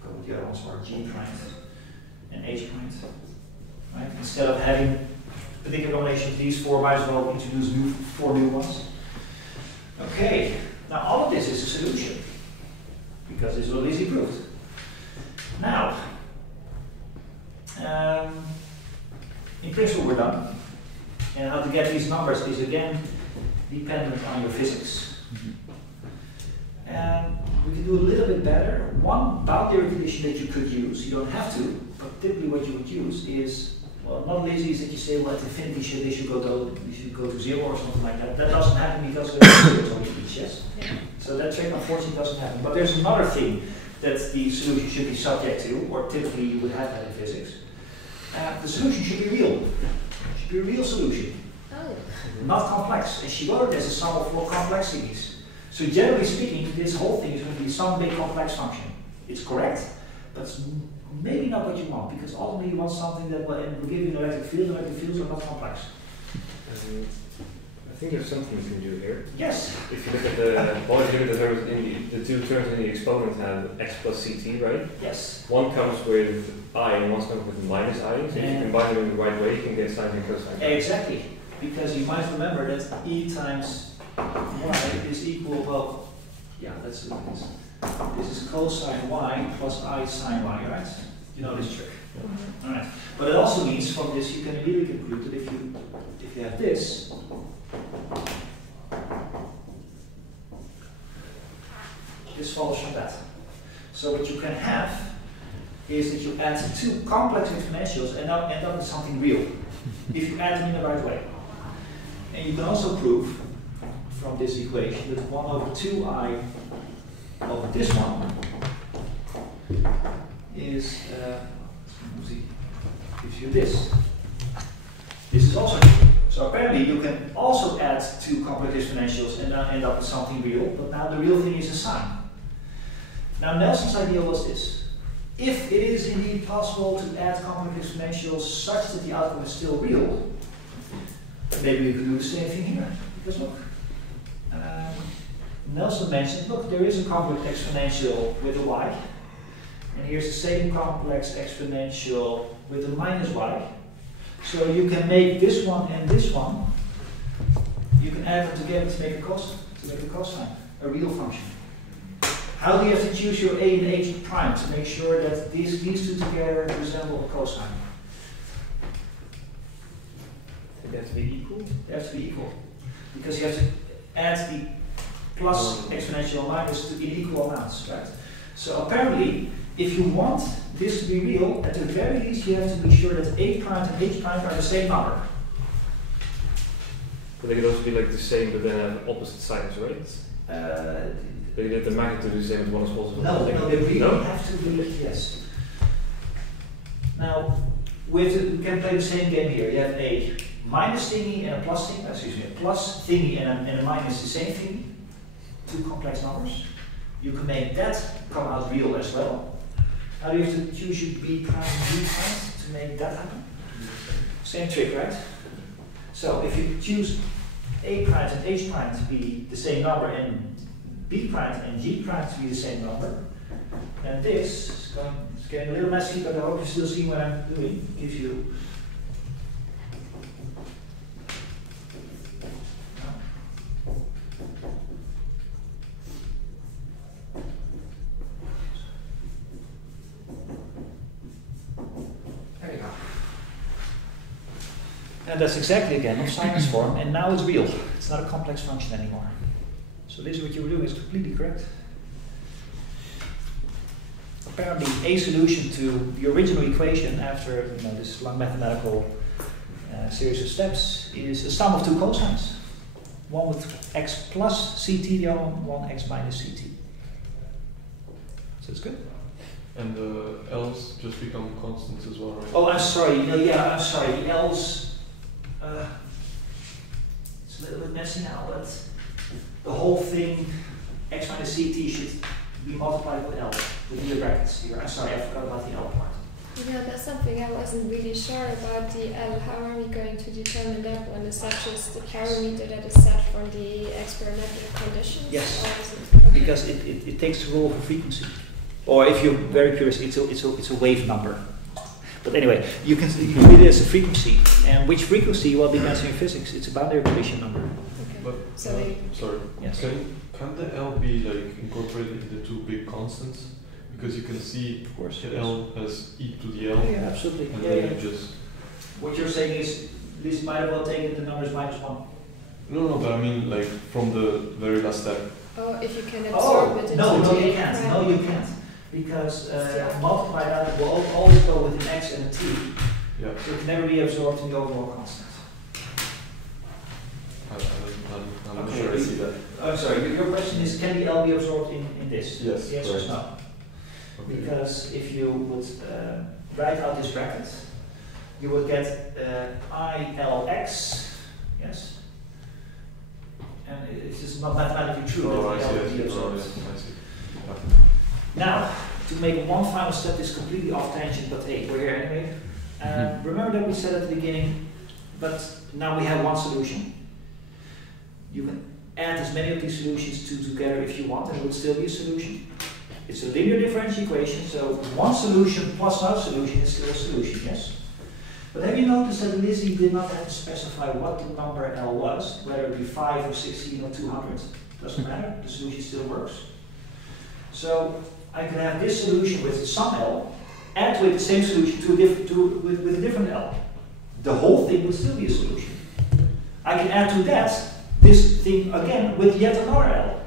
go with the other ones are G prime and H prime, right? Instead of having particular combination of these 4, might as well introduce 4 new ones. Okay, now all of this is a solution because it's all easily proved. Now, in principle we're done, and how to get these numbers is again dependent on your physics. And we can do a little bit better. One boundary condition that you could use, you don't have to, but typically what you would use is, well, not lazy is that you say, well, at infinity they should go to 0 or something like that. That doesn't happen because there's only each, yes? Yeah. So that trick unfortunately doesn't happen. But there's another thing that the solution should be subject to, or typically you would have that in physics. The solution should be real. It should be a real solution. Oh. Not complex. And she wrote it as a sum of 4 complexities. So generally speaking, this whole thing is going to be some big complex function. It's correct, but it's maybe not what you want, because ultimately you want something that will give you an electric field. Electric fields are not complex. I think there's something you can do here. Yes. If you look at the body limit terms the 2 terms in the exponent have x plus ct, right? Yes. One comes with I and one comes with minus I. So if you combine them in the right way, you can get sine and cosine. Exactly. Because you might remember that E times y is equal, well, yeah, let's look at this. This is cosine y plus I sine y, right? You know this trick. All right. But it also means from this you can immediately conclude that if you have this, this follows from that. So what you can have is that you add 2 complex exponentials and now end up with something real, if you add them in the right way. And you can also prove from this equation that 1 over 2i over this one is, gives you this. This is also true. So apparently you can also add two complex exponentials and then end up with something real, but now the real thing is a sign. Now Nelson's idea was this. If it is indeed possible to add complex exponentials such that the outcome is still real, maybe we could do the same thing here. Because look, Nelson mentioned, look, there is a complex exponential with a y, and here's the same complex exponential with a minus y. So you can make this one and this one, you can add them together to make a cosine, a real function. How do you have to choose your a and h prime to make sure that these two together resemble a cosine? They have to be equal? They have to be equal. Because you have to add the plus exponential minus to in equal amounts, right? So apparently, if you want this to be real, at the very least you have to be sure that a prime and h prime are the same number. But they could also be like the same but then have opposite signs, right? They get the magnitude the same as one is possible. No, they really have to be, yes. Now, we can play the same game here. You have a minus thingy and a plus thingy, a plus thingy and a minus the same thingy. Two complex numbers. You can make that come out real as well. Now you have to choose your b prime and b prime to make that happen. Same trick, right? So if you choose a prime and h prime to be the same number and b prime and g prime to be the same number, and this is it's getting a little messy, but I hope you still see what I'm doing. Gives you and that's exactly again of sinus form, and now it's real. It's not a complex function anymore. So this is what you were doing is completely correct. Apparently, a solution to the original equation after this long mathematical series of steps is a sum of two cosines. One with x plus ct, the other one x minus ct. So it's good. And the L's just become constants as well, right? Oh, I'm sorry. No, yeah, I'm sorry. The L's. It's a little bit messy now, but the whole thing, x minus ct, should be multiplied with L, with the brackets here. I'm sorry, I forgot about the L part. Yeah, that's something I wasn't really sure about the L. How are we going to determine that one? Is that just the parameter that is set from the experimental conditions? Yes, or is it, okay. because it takes the role of a frequency. Or if you're very curious, it's a wave number. But anyway, you can read it as a frequency. And which frequency? Well, depends on your physics. It's a boundary condition number. Okay. But, So sorry, Yes. can the L be like incorporated into two big constants? Because you can see Of course. the L as e to the L, Yeah, absolutely. and Yeah, then yeah. you just... What you're saying is, this might have well taken the numbers -1. No, but I mean like from the very last step. Oh, if you can absorb it into no, the you can't. prime. No, you can't. Because Yeah. multiply that will always go with an x and a t. Yeah. So it can never be absorbed in the overall constant. I'm not Okay, sure I see that. I'm sorry, your question is, can the L be absorbed in this? Yes, Yes or correct. no? Okay. Because if you would write out this bracket, you would get ILX, yes? And it's just not mathematically true Oh, I that the see, L I will be see. Oh, absorbed. yes, I see. Yeah. Now, to make one final step is completely off tangent, but hey, we're here anyway. Remember that we said at the beginning, but now we have one solution. You can add as many of these solutions together if you want, and it would still be a solution. It's a linear differential equation, so one solution plus another solution is still a solution, yes? But have you noticed that Lizzie did not have to specify what the number L was, whether it be 5 or 16 or 200? Doesn't matter, the solution still works. So I can have this solution with some L, add with the same solution with a different L. The whole thing would still be a solution. I can add to that this thing again with yet another L.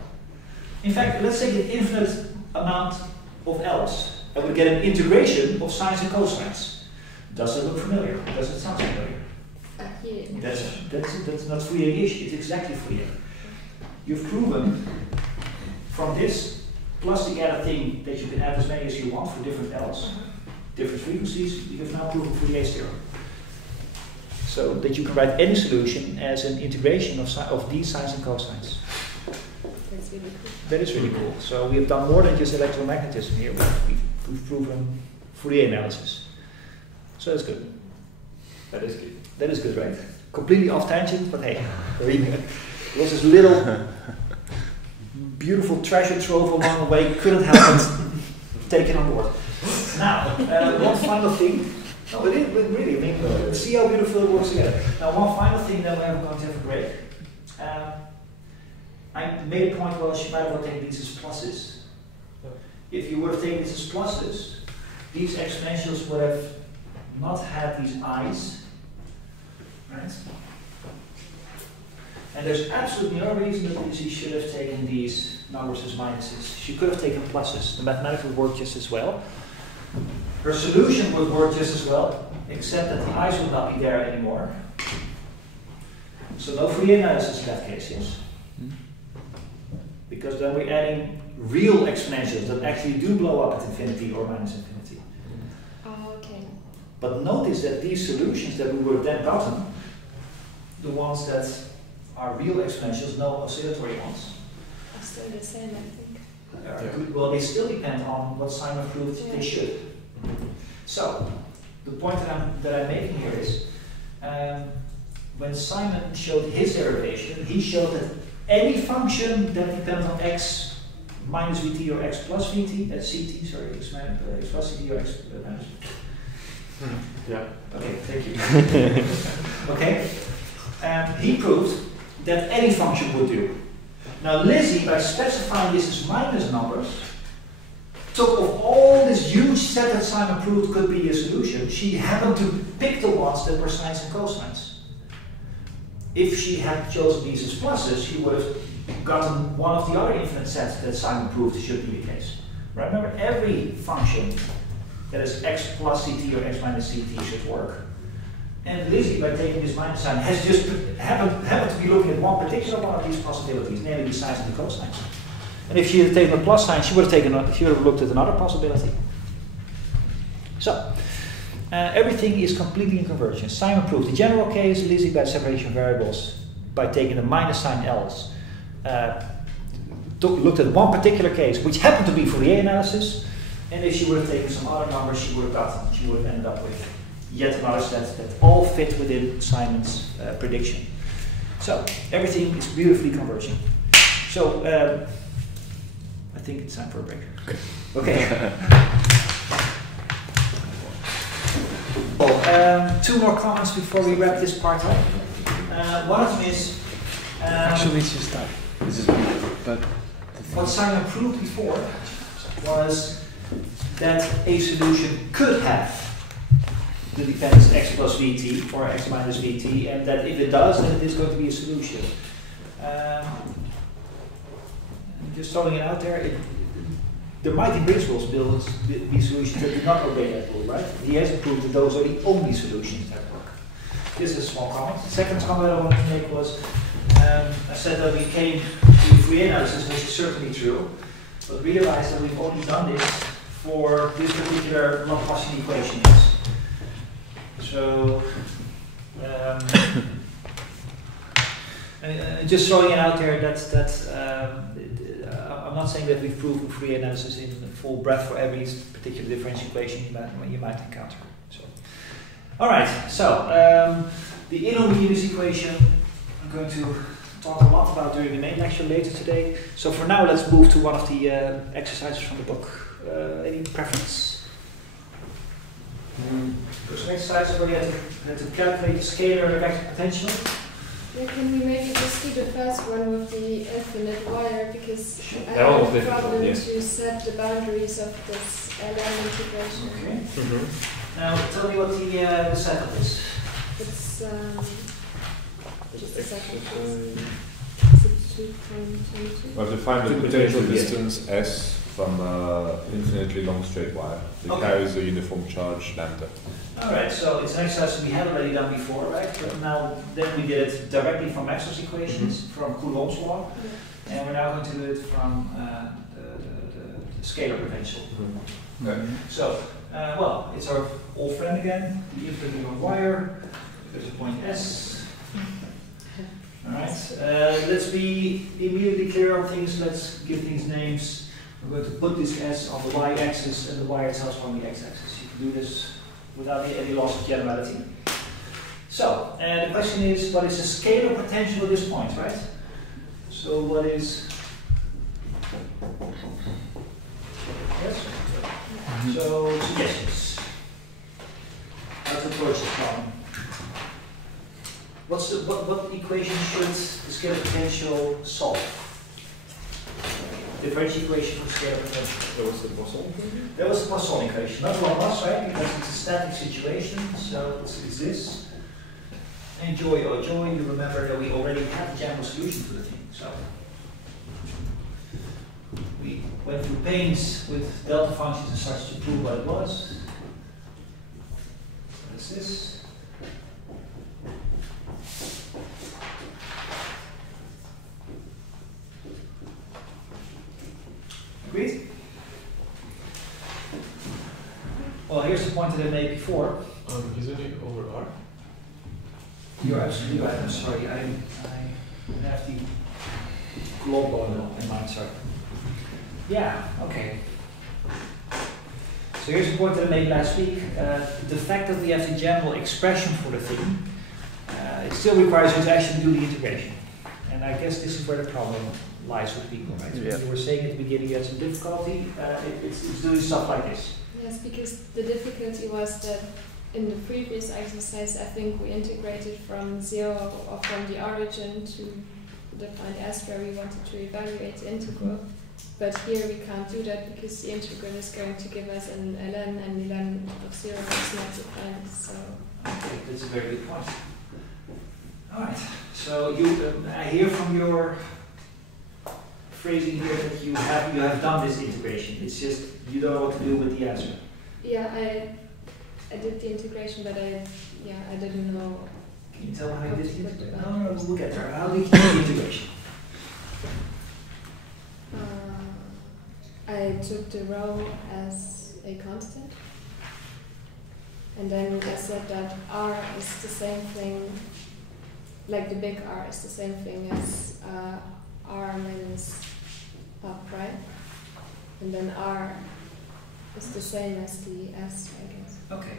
In fact, let's take an infinite amount of L's. I would get an integration of sines and cosines. Does it look familiar? Does it sound familiar? Yeah. That's not Fourier-ish, it's exactly Fourier. You've proven from this, plus the other thing that you can add as many as you want for different L's, different frequencies, you have now proven Fourier's theorem. So that you can write any solution as an integration of these sines and cosines. That's really cool. That is really cool. So we have done more than just electromagnetism here. We've proven Fourier analysis. So that's good. That is good. That is good, right? Completely off tangent, but hey, it was this little beautiful treasure trove along the way. Couldn't help it. Taken on board. Now, one final thing. No, it is really. I mean, see how beautiful it works together. Now, one final thing, then we're going to have a break. I made a point. Well, she might have taken these as pluses. If you would have taken these as pluses, these exponentials would have not had these i's, right? And there's absolutely no reason that Lizzie should have taken these numbers as minuses. She could have taken pluses. The mathematics would work just as well. Her solution would work just as well, except that the i's would not be there anymore. So no Fourier analysis in that case, yes? Because then we're adding real exponentials that actually do blow up at infinity or minus infinity. Oh, okay. But notice that these solutions that we would have then gotten, the ones that are real exponentials, no oscillatory ones, Are still the same, I think. good. Well, they still depend on what Simon proved they should. So, the point that I'm making here is, when Simon showed his derivation, he showed that any function that depends on x minus vt or x plus vt, that's ct, sorry, x plus ct or x minus vt. Yeah. Okay, thank you. Okay, he proved that any function would do. Now Lizzie, by specifying this as minus numbers, took of all this huge set that Simon proved could be a solution, she happened to pick the ones that were sines and cosines. If she had chosen these as pluses, she would have gotten one of the other infinite sets that Simon proved should be the case. Remember, every function that is x plus ct or x minus ct should work. And Lizzie, by taking this minus sign, has just happened to be looking at one particular one of these possibilities, namely the sines and the cosines. And if she had taken a plus sign, she would have looked at another possibility. So, everything is completely in convergence. Simon proved the general case, Lizzie by separation of variables, by taking the minus sign else, looked at one particular case, which happened to be Fourier analysis, and if she would have taken some other numbers, she would have ended up with yet another set that all fit within Simon's prediction. So, everything is beautifully converging. So, I think it's time for a break. Okay. Two more comments before we wrap this part up. One of them is actually it's just that. This is but what Simon proved before was that a solution could have the dependence x plus vt or x minus vt, and that if it does, then it is going to be a solution. Just throwing it out there, there might in principle be solutions that do not obey that rule, right? He hasn't proved that those are the only solutions that work. This is a small comment. The second comment I wanted to make was, I said that we came to Fourier analysis, which is certainly true, but realized that we've only done this for this particular Laplacian equation. So, just throwing it out there, I'm not saying that we've proven Fourier analysis in full breadth for every particular differential equation you might encounter. So, all right. So the inhomogeneous equation I'm going to talk a lot about during the main lecture later today. So for now, let's move to one of the exercises from the book. Any preference? There's an exercise where you have to calculate the scalar and the vector potential. Yeah, can we maybe just do the first one with the infinite wire, because I That one was have a difficult, problem yeah. to set the boundaries of this LM integration. Okay. Now tell me what the setup is. It's just a second. Exercise. Is it 2.22. Well, to find the potential distance S from an infinitely long straight wire that carries a uniform charge lambda. Alright, so it's an exercise we had already done before, right? But now, then we did it directly from Maxwell's equations, from Coulomb's law, and we're now going to do it from the scalar potential. Okay. So, well, it's our old friend again, the infinitely long wire. There's a point S. Alright, let's be immediately clear on things, let's give things names. We're going to put this S on the y-axis and the y itself on the x-axis. You can do this without any loss of generality. So, and the question is, what is the scalar potential at this point, right? So what is... Yes? So, suggestions. How to approach this problem. What equation should the scalar potential solve? Differential equation for scalar potential. There was the Poisson equation? There was the Poisson equation. Not Laplace, right? Because it's a static situation, so it's this. And joy, oh joy, you remember that we already had the general solution for the thing. So we went through pains with delta functions and such to prove what it was. What is this? Agreed? Well, here's the point that I made before. Isn't it over R? You're absolutely right. I'm sorry. I have the global in mind. Sorry. Yeah. Okay. So here's the point that I made last week. The fact that we have the general expression for the thing, it still requires you to actually do the integration. And I guess this is where the problem lies with people, right? Yeah. You were saying at the beginning you had some difficulty. It's doing stuff like this. Yes, because the difficulty was that in the previous exercise, I think we integrated from 0 or from the origin to define S where we wanted to evaluate the integral. But here we can't do that because the integral is going to give us an ln, and ln of 0 is not defined. So okay, that's a very good point. All right. So you, I hear from your phrasing here that you have done this integration. It's just you don't know what to do with the answer. yeah, I did the integration, but I didn't know. Can you tell me how you did the integration? No, we'll get there. How did you do the integration? I took the rho as a constant, and then I said that R is the same thing, like the big R is the same thing as R minus R prime, and then R is the same as the S, I guess. Okay.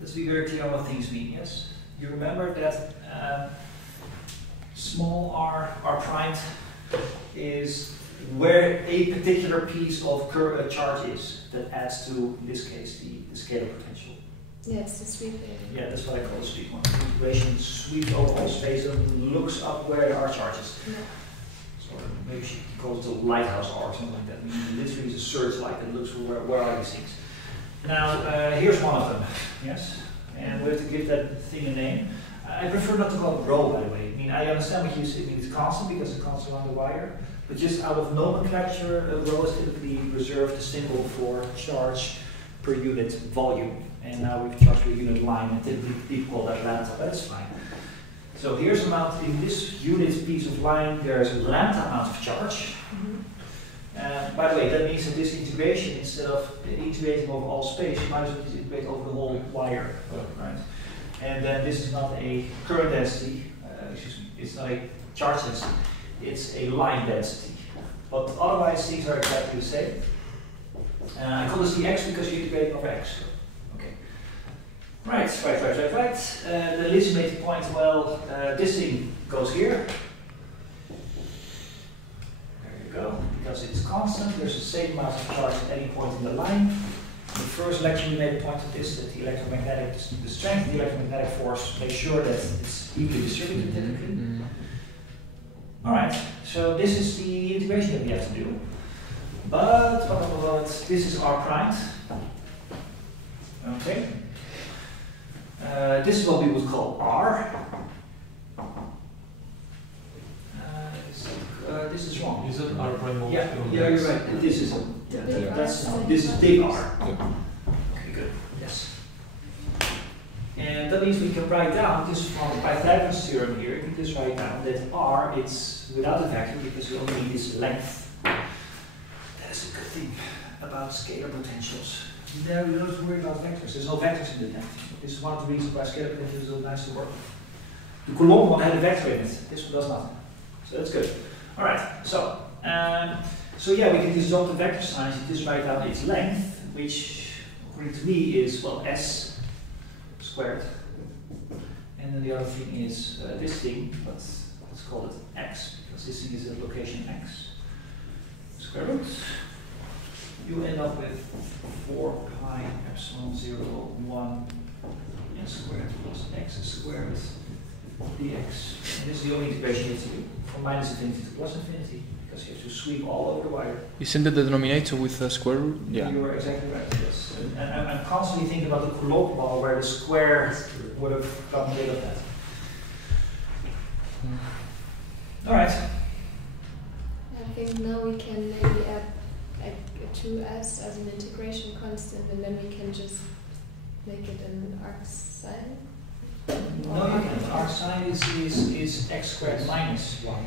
Let's be very clear on what things mean, yes? You remember that small r, r primed, is where a particular piece of charge is that adds to, in this case, the scalar potential. Yeah, it's the sweep area. Yeah, that's what I call the sweep one. The integration sweeps over all space and looks up where there are charges. Yeah. So maybe she calls it the lighthouse R or something like that. I mean, literally it's a searchlight that looks for where are these things. Now, here's one of them, yes? And we have to give that thing a name. I prefer not to call it rho, by the way. I mean, I understand what you say, it's constant because it's constant on the wire, but just out of nomenclature, rho is typically reserved a symbol for charge per unit volume. And now we've charged per unit line, and typically people call that lambda, but that's fine. So here's amount, in this unit piece of line, there's a lambda amount of charge. By the way, that means that this integration, instead of integrating over all space, you might as well just integrate over the whole wire, right? And then this is not a current density, excuse me, it's not a charge density, it's a line density. But otherwise, things are exactly the same. I call this the x because you're integrating over x. Okay. Right. The Lizzie made the point, well, this thing goes here. Go, because it's constant, there's the same amount of charge at any point in the line. In the first lecture we made a point of this, that the electromagnetic, the strength of the electromagnetic force makes sure that it's evenly distributed typically. Alright, so this is the integration that we have to do. But this is R primed. Okay. This is what we would call R. Isn't R prime always Yeah, on yeah, X? you're right. This is Big R. this is big R. Yeah. Okay, good. Yes. And that means we can write down this from Pythagoras theorem here. We can just write down that R is without a vector because we only need this length. That is a good thing about scalar potentials. There we don't have to worry about vectors. There's no vectors in the length. This is one of the reasons why scalar potentials are so nice to work with. The Coulomb one had a vector in it. This one does not. So that's good. All right. So yeah, we can just drop the vector signs and just write down its length, which according to me is, well, s squared. And then the other thing is this thing, but let's call it x, because this thing is at location x. Square root. You end up with 4 pi epsilon 0 1 n squared plus x squared dx. And this is the only integration you have to do, from minus infinity to plus infinity, because you have to sweep all over the wire. Isn't it the denominator with the square root? Yeah. You are exactly right, yes. And I'm constantly thinking about the Coulomb law, where the square would have gotten rid of that. All right. I think now we can maybe add like a 2s as an integration constant, and then we can just make it an arc sine. No, you can't. Arc sine is x squared minus 1.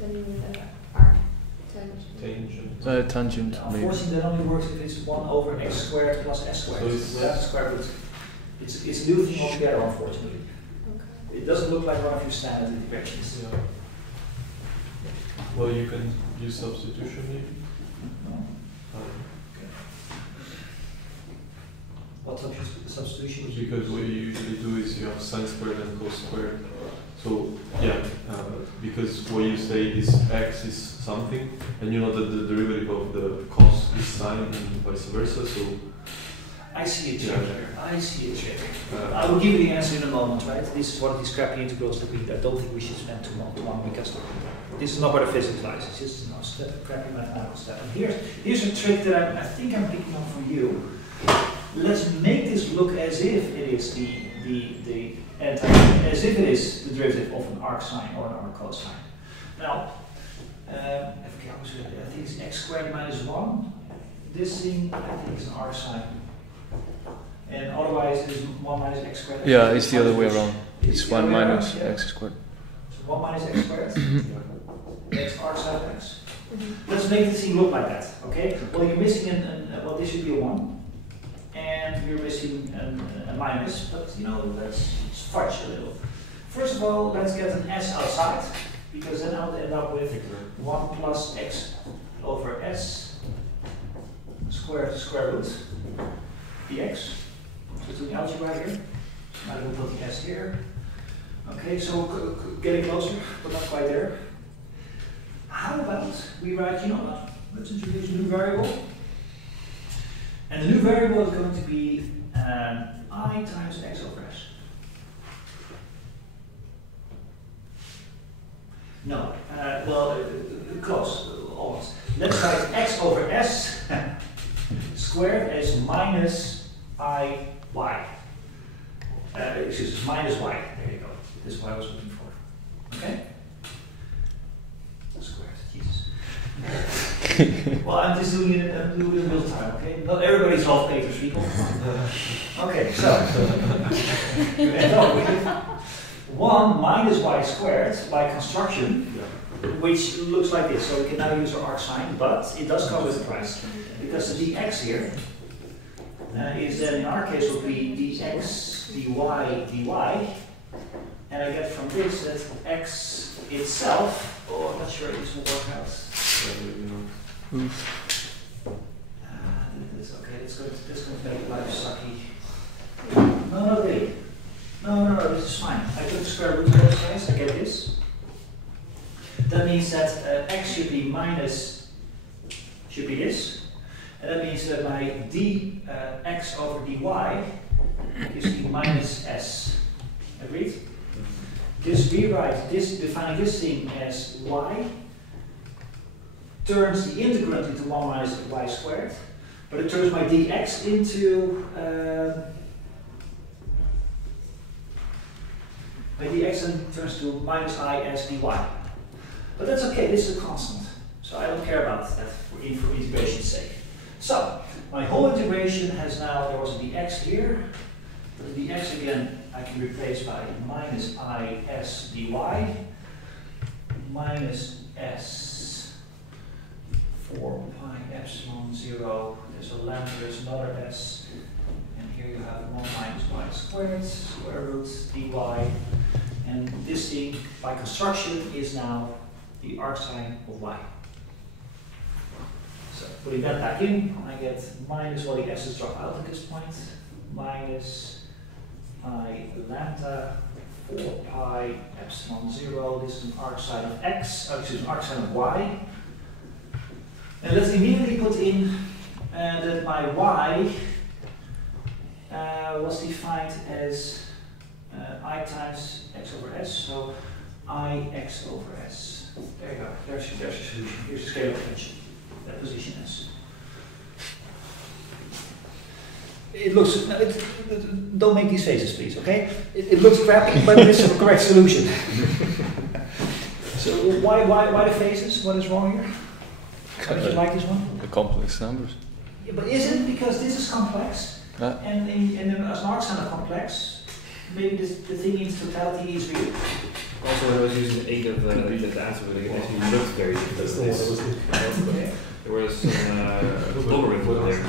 Then arc tangent. Tangent. Tangent, maybe. Unfortunately, that only works if it's 1 over x squared plus s squared. So it's That's square root. It's a new thing altogether, unfortunately. Okay. It doesn't look like one of your standard integrations. Yeah. Well, you can use substitution maybe. No. What substitution? Because what you usually do is you have sine squared and cos squared. So yeah, because what you say is x is something, and you know that the derivative of the cos is sine and vice versa. So I see a trick Yeah. here. I see a trick. I will give you the answer in a moment, right? This is what these crappy integrals to be. I don't think we should spend too long because this is not where the physics lies. It's just a crappy mathematical step. And here's a trick that I think I'm picking up from you. Let's make this look as if it is as if it is the derivative of an arc sine or an arc cosine. Now, I think it's x squared minus 1. This thing, I think, is an arc sine. And otherwise, it is 1 minus x squared. Yeah, it's the other way around. It's the other 1 way around, minus yeah. x squared. So 1 minus x squared. That's arc sine of x. Mhm. Let's make this thing look like that, okay? Well, you're missing well, this should be a 1. And you're missing a minus, but you know, let's fudge a little. First of all, let's get an s outside, because then I'll end up with 1 plus x over s squared to square root dx. So it's doing algebra here. Now we'll put the s here. Okay, so getting closer, but not quite there. How about we write, you know what, let's introduce a new variable. And the new variable is going to be I times x over s. No, close, almost. Let's write x over s squared as minus I y. Excuse me, minus y. There you go. This is what I was looking for. Okay? Squared, Jesus. Well, I'm just doing it in real time, okay? Not everybody's half Peter's people. Okay, so you end up with 1 minus y squared by construction, which looks like this. So we can now use our arc sine, but it does come with a price. Because the dx here is then in our case will be dx, dy, dy. And I get from this that x itself, oh, I'm not sure if this will work out. It's okay, it's going to make life sucky. No, not really. No, this is fine. I took the square root of both sides, I get this. That means that x should be minus, should be this. And that means that my dx over dy gives me minus s. Agreed? This rewrite, defining this thing as y, turns the integrand into 1 minus y squared, but it turns my dx into my dx then turns to minus I s dy. But that's okay, this is a constant. So I don't care about that for integration's sake. So, my whole integration has now, there was a dx here. The dx again, I can replace by minus is dy minus s 4 pi epsilon 0. There's a lambda, there's another s. And here you have 1 minus y squared, square root dy. And this thing, by construction, is now the arcsine of y. So putting that back in, I get minus, well, the s's drop out at this point, minus I lambda 4 pi epsilon 0. This is an arcsine of x, excuse me, arcsine of y. And let's immediately put in that my y was defined as I times x over s, so I x over s. There you go, there's your solution. Here's the scalar potential, that position s. It looks, don't make these faces please, okay? It looks crappy, but it is a correct solution. So why the faces? What is wrong here? Why did you like this one? The complex numbers. Yeah, but is it because this is complex? And as an arcsine of complex, maybe the thing in totality is real? Also, when I was using 8 of the answer, but it actually looked very different. There was some logarithm there.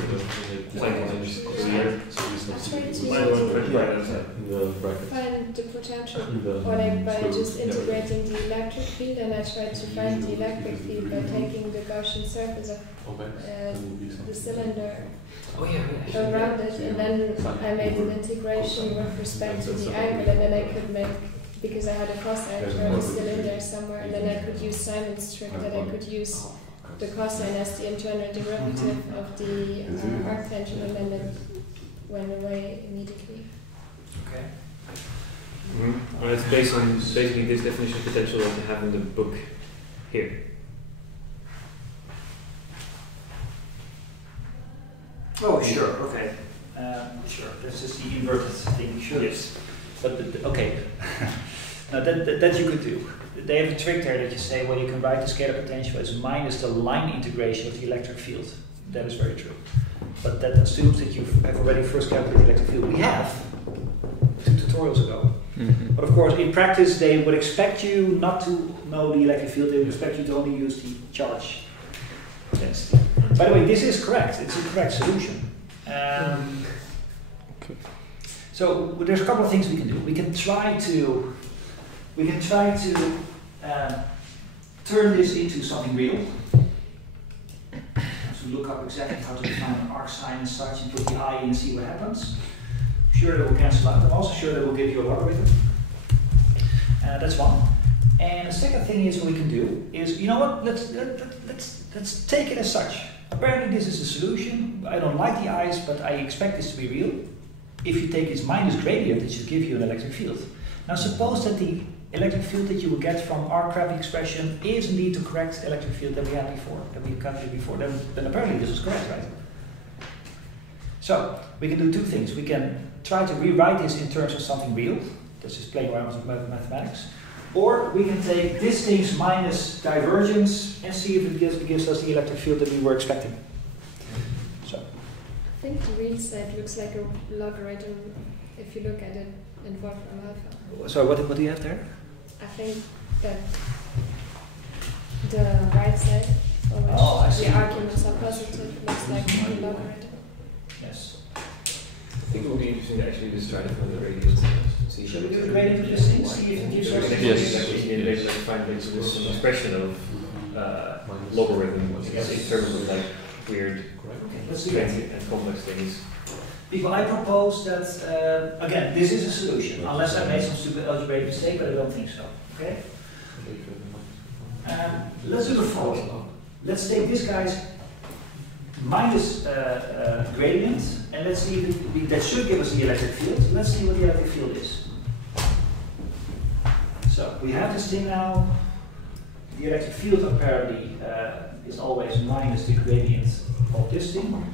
Find the potential, or like by just integrating the electric field, and I tried to find the electric field by taking the Gaussian surface of the cylinder around it, and then I made an integration with respect to the angle, and then I could make, because I had a cosine term still in there somewhere, and then I could use Simon's trick that I could use the cosine as the internal derivative of the arctangent, and then it went away immediately. Okay. Well, it's based on basically this definition of potential that you have in the book here. Oh, sure, okay. Sure, that's just the inverted thing, sure. Yes. But, okay. Now that you could do. They have a trick there that you say, well, you can write the scalar potential as minus the line integration of the electric field. That is very true. But that assumes that you have already first calculated the electric field. We have, 2 tutorials ago. Mm-hmm. But of course, in practice, they would expect you not to know the electric field. They would expect you to only use the charge density. By the way, this is correct. It's a correct solution. Okay. So there's a couple of things we can do. We can try to turn this into something real. So look up exactly how to define an arcsine and such, and put the I in and see what happens. I'm sure they will cancel out. I'm also sure they will give you a logarithm. That's one. And the second thing is what we can do is, you know what? Let's take it as such. Apparently this is a solution. I don't like the I's, but I expect this to be real. If you take this minus gradient, it should give you an electric field. Now suppose that the electric field that you will get from our crappy expression is indeed the correct electric field that we had before, that we calculated before, then apparently this is correct, right? So, we can do 2 things. We can try to rewrite this in terms of something real, that's just playing around with mathematics, or we can take this thing's minus divergence and see if it gives us the electric field that we were expecting. So. I think the real side looks like a logarithm if you look at it in Wolfram alpha. So what do you have there? I think that the right side, for which the arguments are positive, looks like a logarithm. Yes. I think it would be interesting to actually just try to find the radius. Should we do the gradient of this thing? See if it gives us Yes. Find this expression of logarithm in terms of like weird and complex things. People, I propose that, again, this is a solution, unless I made some stupid algebraic mistake, but I don't think so. Okay? Let's do the following. Let's take this guy's minus gradient, and let's see if that should give us the electric field. Let's see what the electric field is. So, we have this thing now. The electric field apparently is always minus the gradient of this thing.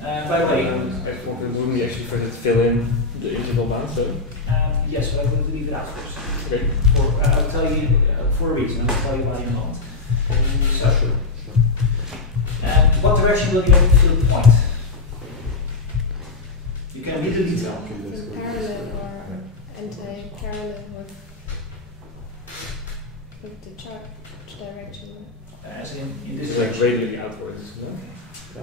By the way, wouldn't we actually first fill in the interval bound, so? Yes, but I'm going to leave it out first. Okay. I'll tell you for a reason. I'll tell you why in a moment. So, Sure. and what direction will the electric field point? You can immediately tell. Okay, that's good. Parallel or anti-parallel with the charge direction. As in this It's like direction. radially outwards, no?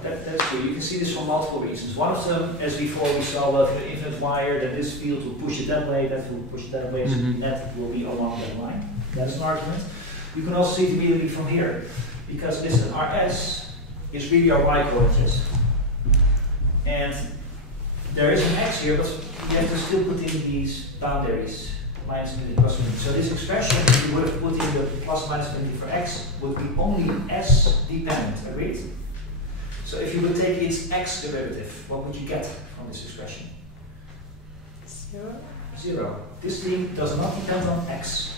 That's true. You can see this for multiple reasons. One of them, as before we saw, well, if you have an infinite wire, then this field will push it that way, that will push it that way, so the Mhm. net will be along that line. That's an argument. You can also see it immediately from here, because this RS is really our y coordinates. And there is an x here, but you have to still put in these boundaries, minus infinity, plus infinity. So this expression, if you would have put in the plus minus infinity for x, would be only s dependent, agreed? So if you would take its x derivative, what would you get from this expression? 0. 0. This thing does not depend on x.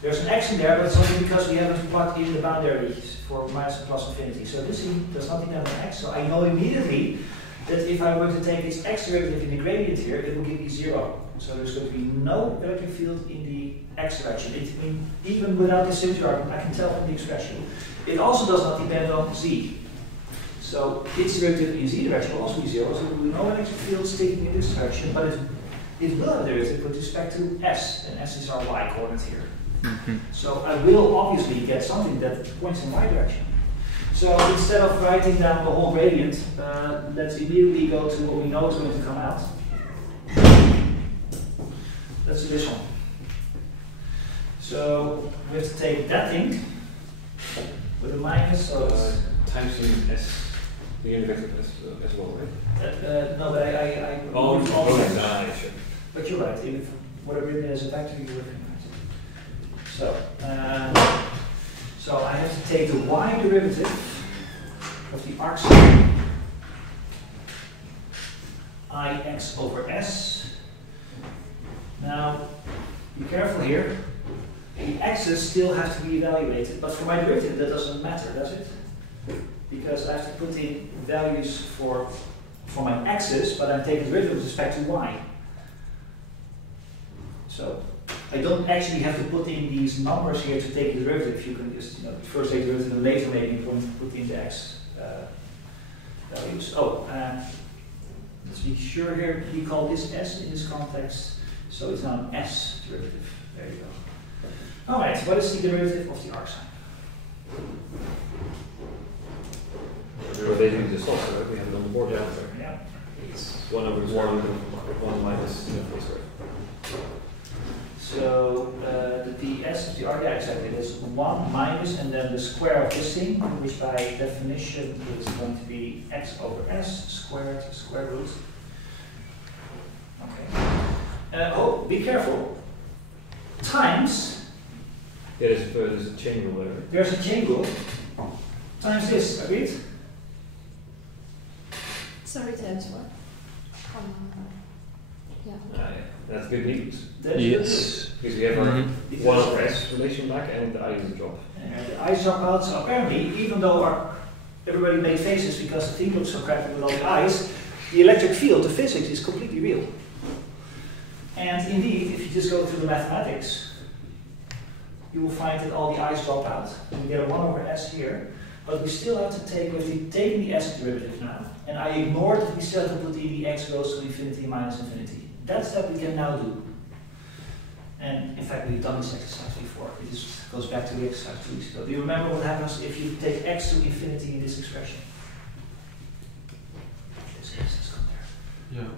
There's an x in there, but it's only because we haven't plugged in the boundaries for minus and plus infinity. So this thing does not depend on x. So I know immediately that if I were to take its x derivative in the gradient here, it will give me 0. So there's going to be no electric field in the x direction. Even without this symmetry argument, I can tell from the expression. It also does not depend on z. So its derivative in z direction will also be 0, so there will be no electric field sticking in this direction, but it will have a derivative with respect to s, and s is our y coordinate here. Mhm. So I will obviously get something that points in y direction. So instead of writing down the whole gradient, let's immediately go to what we know is going to come out. Let's do this one. So we have to take that thing with a minus, so it's Times in s, the unit vector as well, right? no, but I Oh, use all yes, vectors. sure. But you're right, if whatever it is as a vector, you're working right. So I have to take the y derivative of the arc sine ix over s. Now, be careful here. The x's still have to be evaluated, but for my derivative that doesn't matter, does it? Because I have to put in values for my x's, but I'm taking derivative with respect to y. So I don't actually have to put in these numbers here to take the derivative. You can just first take the derivative and later maybe put in the x values. Let's be sure here, we call this s in this context, so it's now an s derivative. There you go. Alright, what is the derivative of the arc sine? We're dating the software, right? We have it on the board down there. Yeah. It's 1 over 1 minus full square. So the ds of the arc, yeah, exactly. It is 1 minus and then the square of this thing, which by definition is going to be x over s squared square root. Okay. Be careful. Times. Yeah, there's a chain rule there. There's a chain rule. Times this, agreed? Sorry, times what? Yeah. That's good news. That's Yes. Because we have our Mhm. 1 over s relation back and the I is a drop. The eyes drop out, so apparently, even though everybody made faces because the thing looks so crappy with all the eyes, the electric field, the physics, is completely real. And indeed, if you just go through the mathematics, you will find that all the eyes drop out. And we get a 1 over s here, but we still have to take, we've taken the s derivative now, and I ignored that we still have to put in the x goes to infinity minus infinity. That step we can now do. And in fact, we've done this exercise before. It just goes back to the exercise 2 weeks ago. Do you remember what happens if you take x to infinity in this expression? This x has come there. Yeah.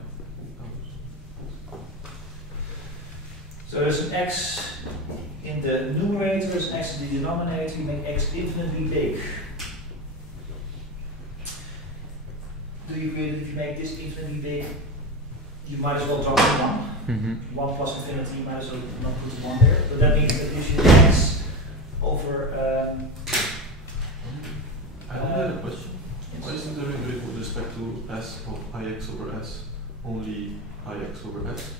So there's an x in the numerator, there's an x in the denominator, you make x infinitely big. Do you agree that if you make this infinitely big, you might as well drop in 1? Mhm. 1 plus infinity, you might as well not put 1 there. But that means that gives you x over. I only had a question. Why isn't the derivative with respect to s of ix over s only ix over s?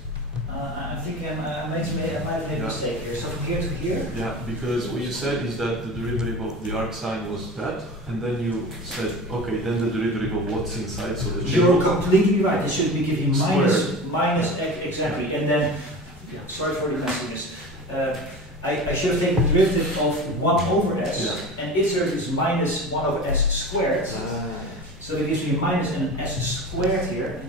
I'm thinking I might have made a mistake here. So from here to here? Yeah, because what you said is that the derivative of the arc sine was that, and then you said, okay, then the derivative of what's inside, so the You're completely right. It should be giving Square. minus x, exactly. And then Yeah, sorry for the messiness. I should have taken the derivative of 1 over s, and its derivative is minus 1 over s squared. So that gives me a minus and an s squared here.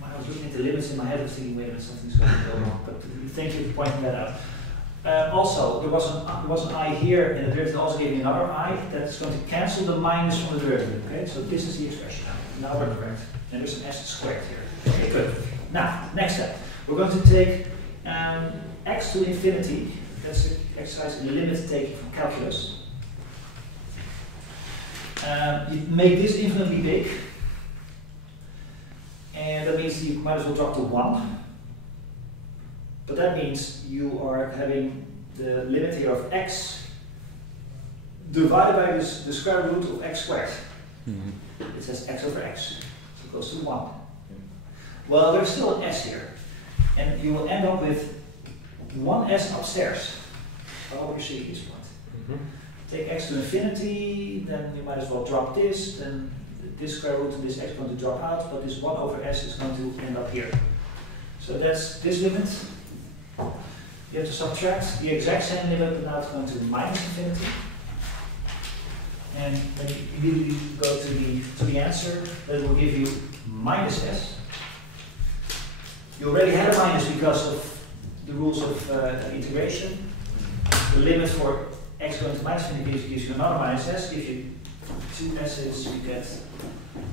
When I was looking at the limits in my head, I was thinking, wait a minute, something's going to go wrong. But thank you for pointing that out. Also, there was an I here, and the derivative also gave me another I. That's going to cancel the minus from the derivative. Okay, so this is the expression. Now we're correct. And there's an s squared here. Okay, good. Now, next step. We're going to take x to infinity. That's the exercise in limit taking from calculus. You make this infinitely big, and that means you might as well drop to 1. But that means you are having the limit here of x divided by the square root of x squared. Mm-hmm. It says x over x, so it goes to 1. Well, there's still an s here, and you will end up with 1s upstairs. I hope you see this point. Mm-hmm. Take x to infinity, then you might as well drop this, then this square root of this x is going to drop out, but this 1 over s is going to end up here. So that's this limit. You have to subtract the exact same limit, but now it's going to minus infinity. And then you immediately go to the answer that will give you minus s. You already had a minus because of the rules of integration. The limit for x going to minus infinity gives you another minus s, gives you 2 s's, you get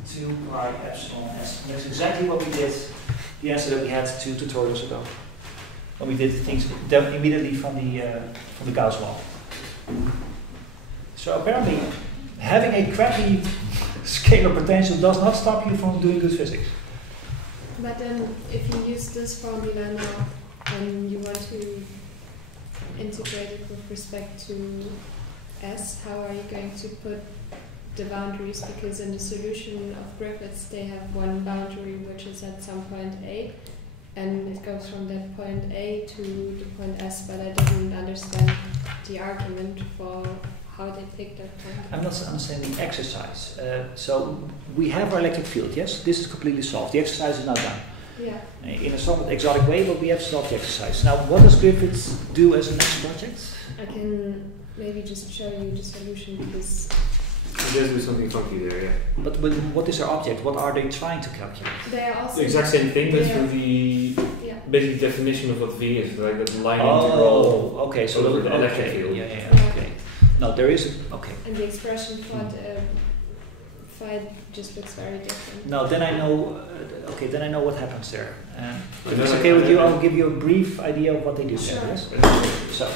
2 pi epsilon s. And that's exactly what we did, the answer that we had 2 tutorials ago. When we did things immediately from the Gauss law. So apparently, having a crappy scalar potential does not stop you from doing good physics. But then, if you use this formula now, and you want to integrate it with respect to s, how are you going to put the boundaries? Because in the solution of Griffiths, they have one boundary which is at some point A, and it goes from that point A to the point S, but I didn't understand the argument for how they picked that point. I'm not understanding the exercise. So we have our electric field, yes? This is completely solved. The exercise is now done. Yeah. In a somewhat exotic way, but we have solved the exercise. Now, what does Griffiths do as a next project? I can maybe just show you the solution because... It does do something funky there, yeah. But what is their object? What are they trying to calculate? They are also... The exact same thing, but through the basic definition of what V is, like the line integral. Oh, okay, so over the electric field. Yeah, okay. No, there is okay. And the expression for phi just looks very different. No, then I know. Okay, then I know what happens there. If it's okay with you, I'll give you a brief idea of what they do there. Yes? So,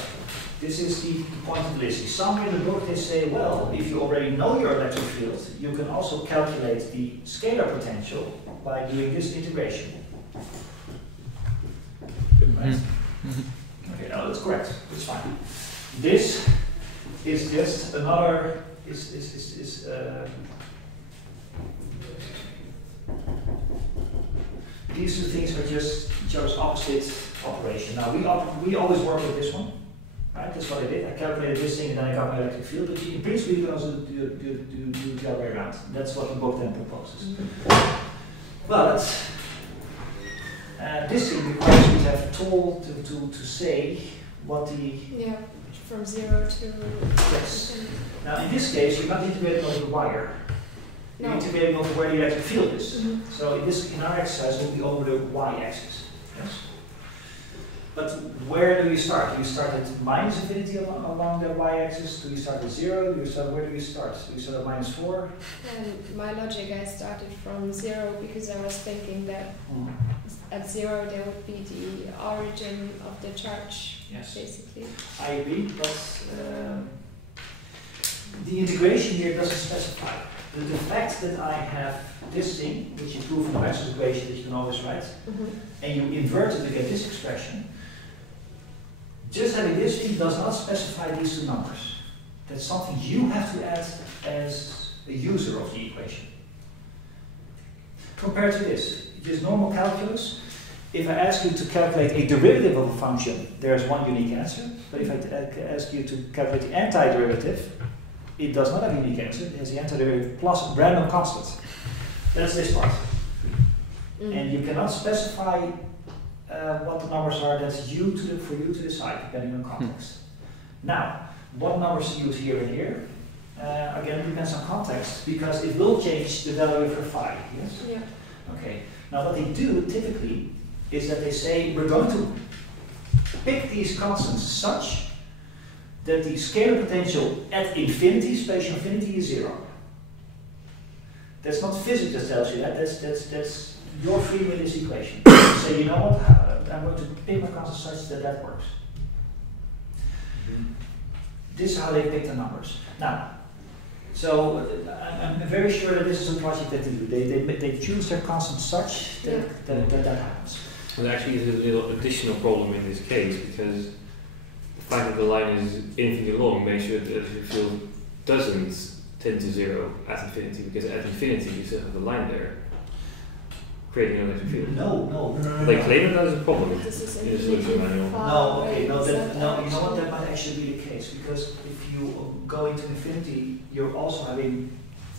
this is the point of Lizzie. Somewhere in the book they say, well, if you already know your electric field, you can also calculate the scalar potential by doing this integration. Right? Okay, no, that's correct. That's fine. This is just another these two things are just each other's opposite operation. Now we always work with this one, right? That's what I did. I calculated this thing and then I got my electric field. But in principle, you can also do the other way around. That's what the book then proposes. But this thing requires you to have tool to say what the from 0 to yes. Now in this case, you're not integrating over the wire. You're integrating over where the electric field is. Mm-hmm. So in our exercise, it will be over the y-axis. Yes. But where do you start? Do you start at minus infinity along the y-axis? Do you start at 0? Where do you start? Do you start at minus 4? My logic, I started from 0 because I was thinking that at 0 there would be the origin of the charge, basically. I agree, but the integration here doesn't specify. The fact that I have this thing, which you prove from the Maxwell equation that you can always write, and you invert it to get this expression, just having this thing does not specify these two numbers. That's something you have to add as a user of the equation. Compared to this, just normal calculus, if I ask you to calculate a derivative of a function, there's one unique answer. But if I ask you to calculate the antiderivative, it does not have a unique answer. It has the antiderivative plus random constant. That's this part. And you cannot specify what the numbers are, that's for you to decide, depending on context. Now, what numbers to use here and here? Again, it depends on context, because it will change the value of your phi, yes? Yeah. Okay, now what they do typically is that they say, we're going to pick these constants such that the scalar potential at infinity, spatial infinity, is 0. That's not physics that tells you that, that's your free will is equation. You say, you know what, I'm going to pick my constant such that that works. This is how they pick the numbers. Now, so I'm very sure that this is a project that they do. They choose their constant such that that happens. Well, actually, there's a little additional problem in this case, because the fact that the line is infinitely long makes sure that the field doesn't tend to 0 at infinity, because at infinity you still have the line there, creating an electric field. No. They claim that as a problem This is in the solution manual. You know what, that might actually be the case, because if you go into infinity, you're also having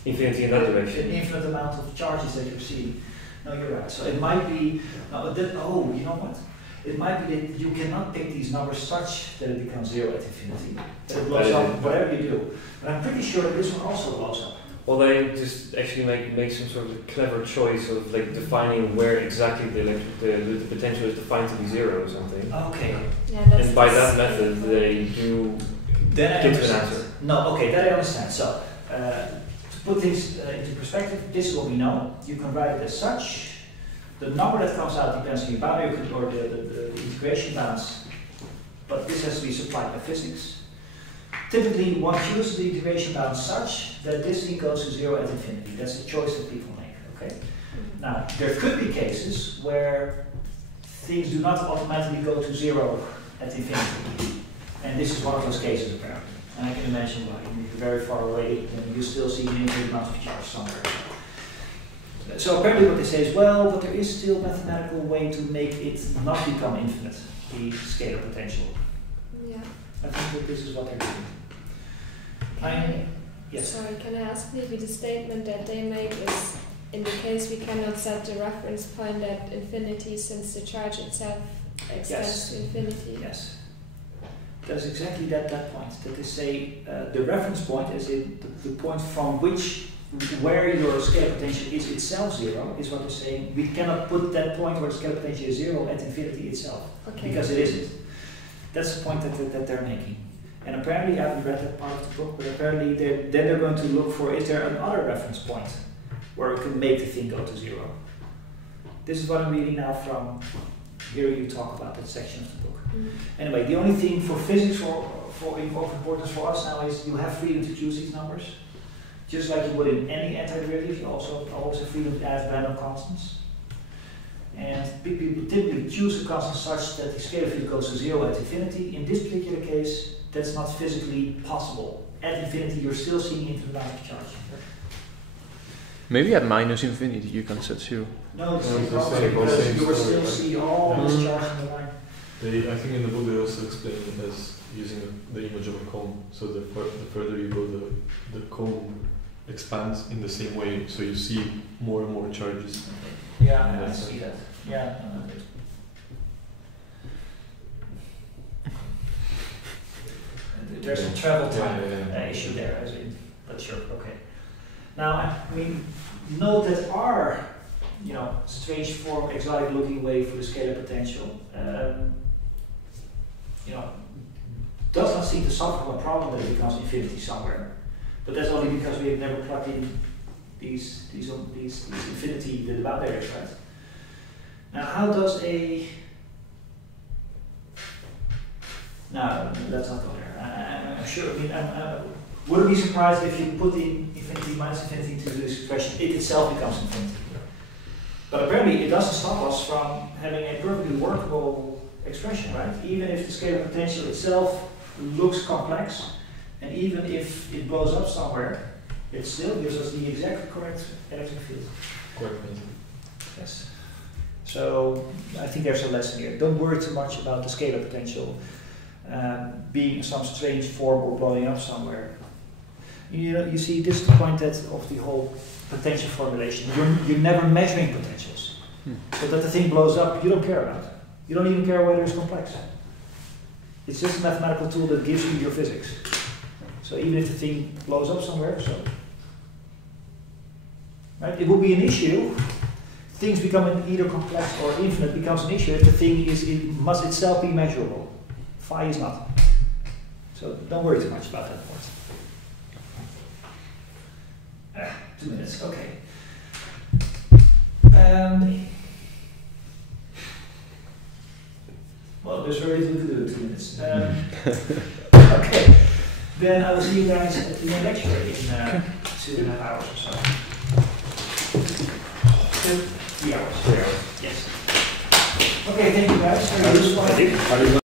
Infinity in that direction. an infinite amount of charges that you're seeing. No, you're right. So it might be, you know what? It might be that you cannot pick these numbers such that it becomes 0 at infinity. That it blows up, whatever you do. But I'm pretty sure that this one also blows up. Well, they just actually make some sort of clever choice of like defining where exactly the potential is defined to be 0 or something. Okay. Yeah, that's And by that method, they do Then I get to an understand. answer. No, okay, that I understand. So, to put things into perspective, this is what we know. You can write it as such. The number that comes out depends on your boundary or the integration bounds, but this has to be supplied by physics. Typically, one chooses the integration bound such that this thing goes to 0 at infinity. That's a choice that people make, okay? Now, there could be cases where things do not automatically go to 0 at infinity. And this is one of those cases, apparently. And I can imagine why. If you're very far away, then you still see an infinite amount of charge somewhere. So apparently what they say is, well, but there is still a mathematical way to make it not become infinite, the scalar potential. Yeah. I think that this is what they're doing. Yes. Sorry, can I ask maybe the statement that they make is, in the case we cannot set the reference point at infinity since the charge itself extends to infinity? Yes. That's exactly that point, that they say the reference point is the point from where your scalar potential is itself 0, is what they're saying. We cannot put that point where scalar potential is 0 at infinity itself, because it isn't. That's the point that they're making. And apparently, I haven't read that part of the book, but apparently they're going to look for, is there another reference point where we can make the thing go to 0? This is what I'm reading now from hearing you talk about that section of the book. Anyway, the only thing for physics of importance for us now is you have freedom to choose these numbers. Just like you would in any antiderivative, you also always have freedom to add random constants. And people typically choose a constant such that the scalar field goes to 0 at infinity. In this particular case, that's not physically possible. At infinity, you're still seeing infinite amount of charge. Maybe at minus infinity you can set 0. No, it's the not same because you will still story. see all this charge in the line. I think in the book they also explain it as using the image of a cone. So the further you go, the cone expands in the same way, so you see more and more charges. Yeah, I see that. Yeah. There's a travel time issue there, as in, but sure, okay. Now, I mean, note that our, strange form, exotic looking way for the scalar potential, does not seem to suffer from a problem that it becomes infinity somewhere. But that's only because we have never plugged in these infinity, the boundaries, right? Now, how does no, let's not go there. I'm sure, I wouldn't be surprised if you put in infinity minus infinity into this expression, it itself becomes infinity. But apparently it doesn't stop us from having a perfectly workable expression, right? Even if the scalar potential itself looks complex, and even if it blows up somewhere, it still gives us the exactly correct electric field. Correct. Yes. So I think there's a lesson here. Don't worry too much about the scalar potential being some strange form or blowing up somewhere. You see, this is the point of the whole potential formulation. You're never measuring potentials. So that the thing blows up, you don't care about. You don't even care whether it's complex. It's just a mathematical tool that gives you your physics. So even if the thing blows up somewhere, so right, it will be an issue. Things become either complex or infinite becomes an issue if the thing it must itself be measurable. Phi is not. So don't worry too much about that part. 2 minutes, okay. Well, there's very little to do in 2 minutes. Okay, then I will see you guys at the lecture in 2.5 hours or so. 3 hours. 3 hours. Yes. Okay, thank you guys. Very useful.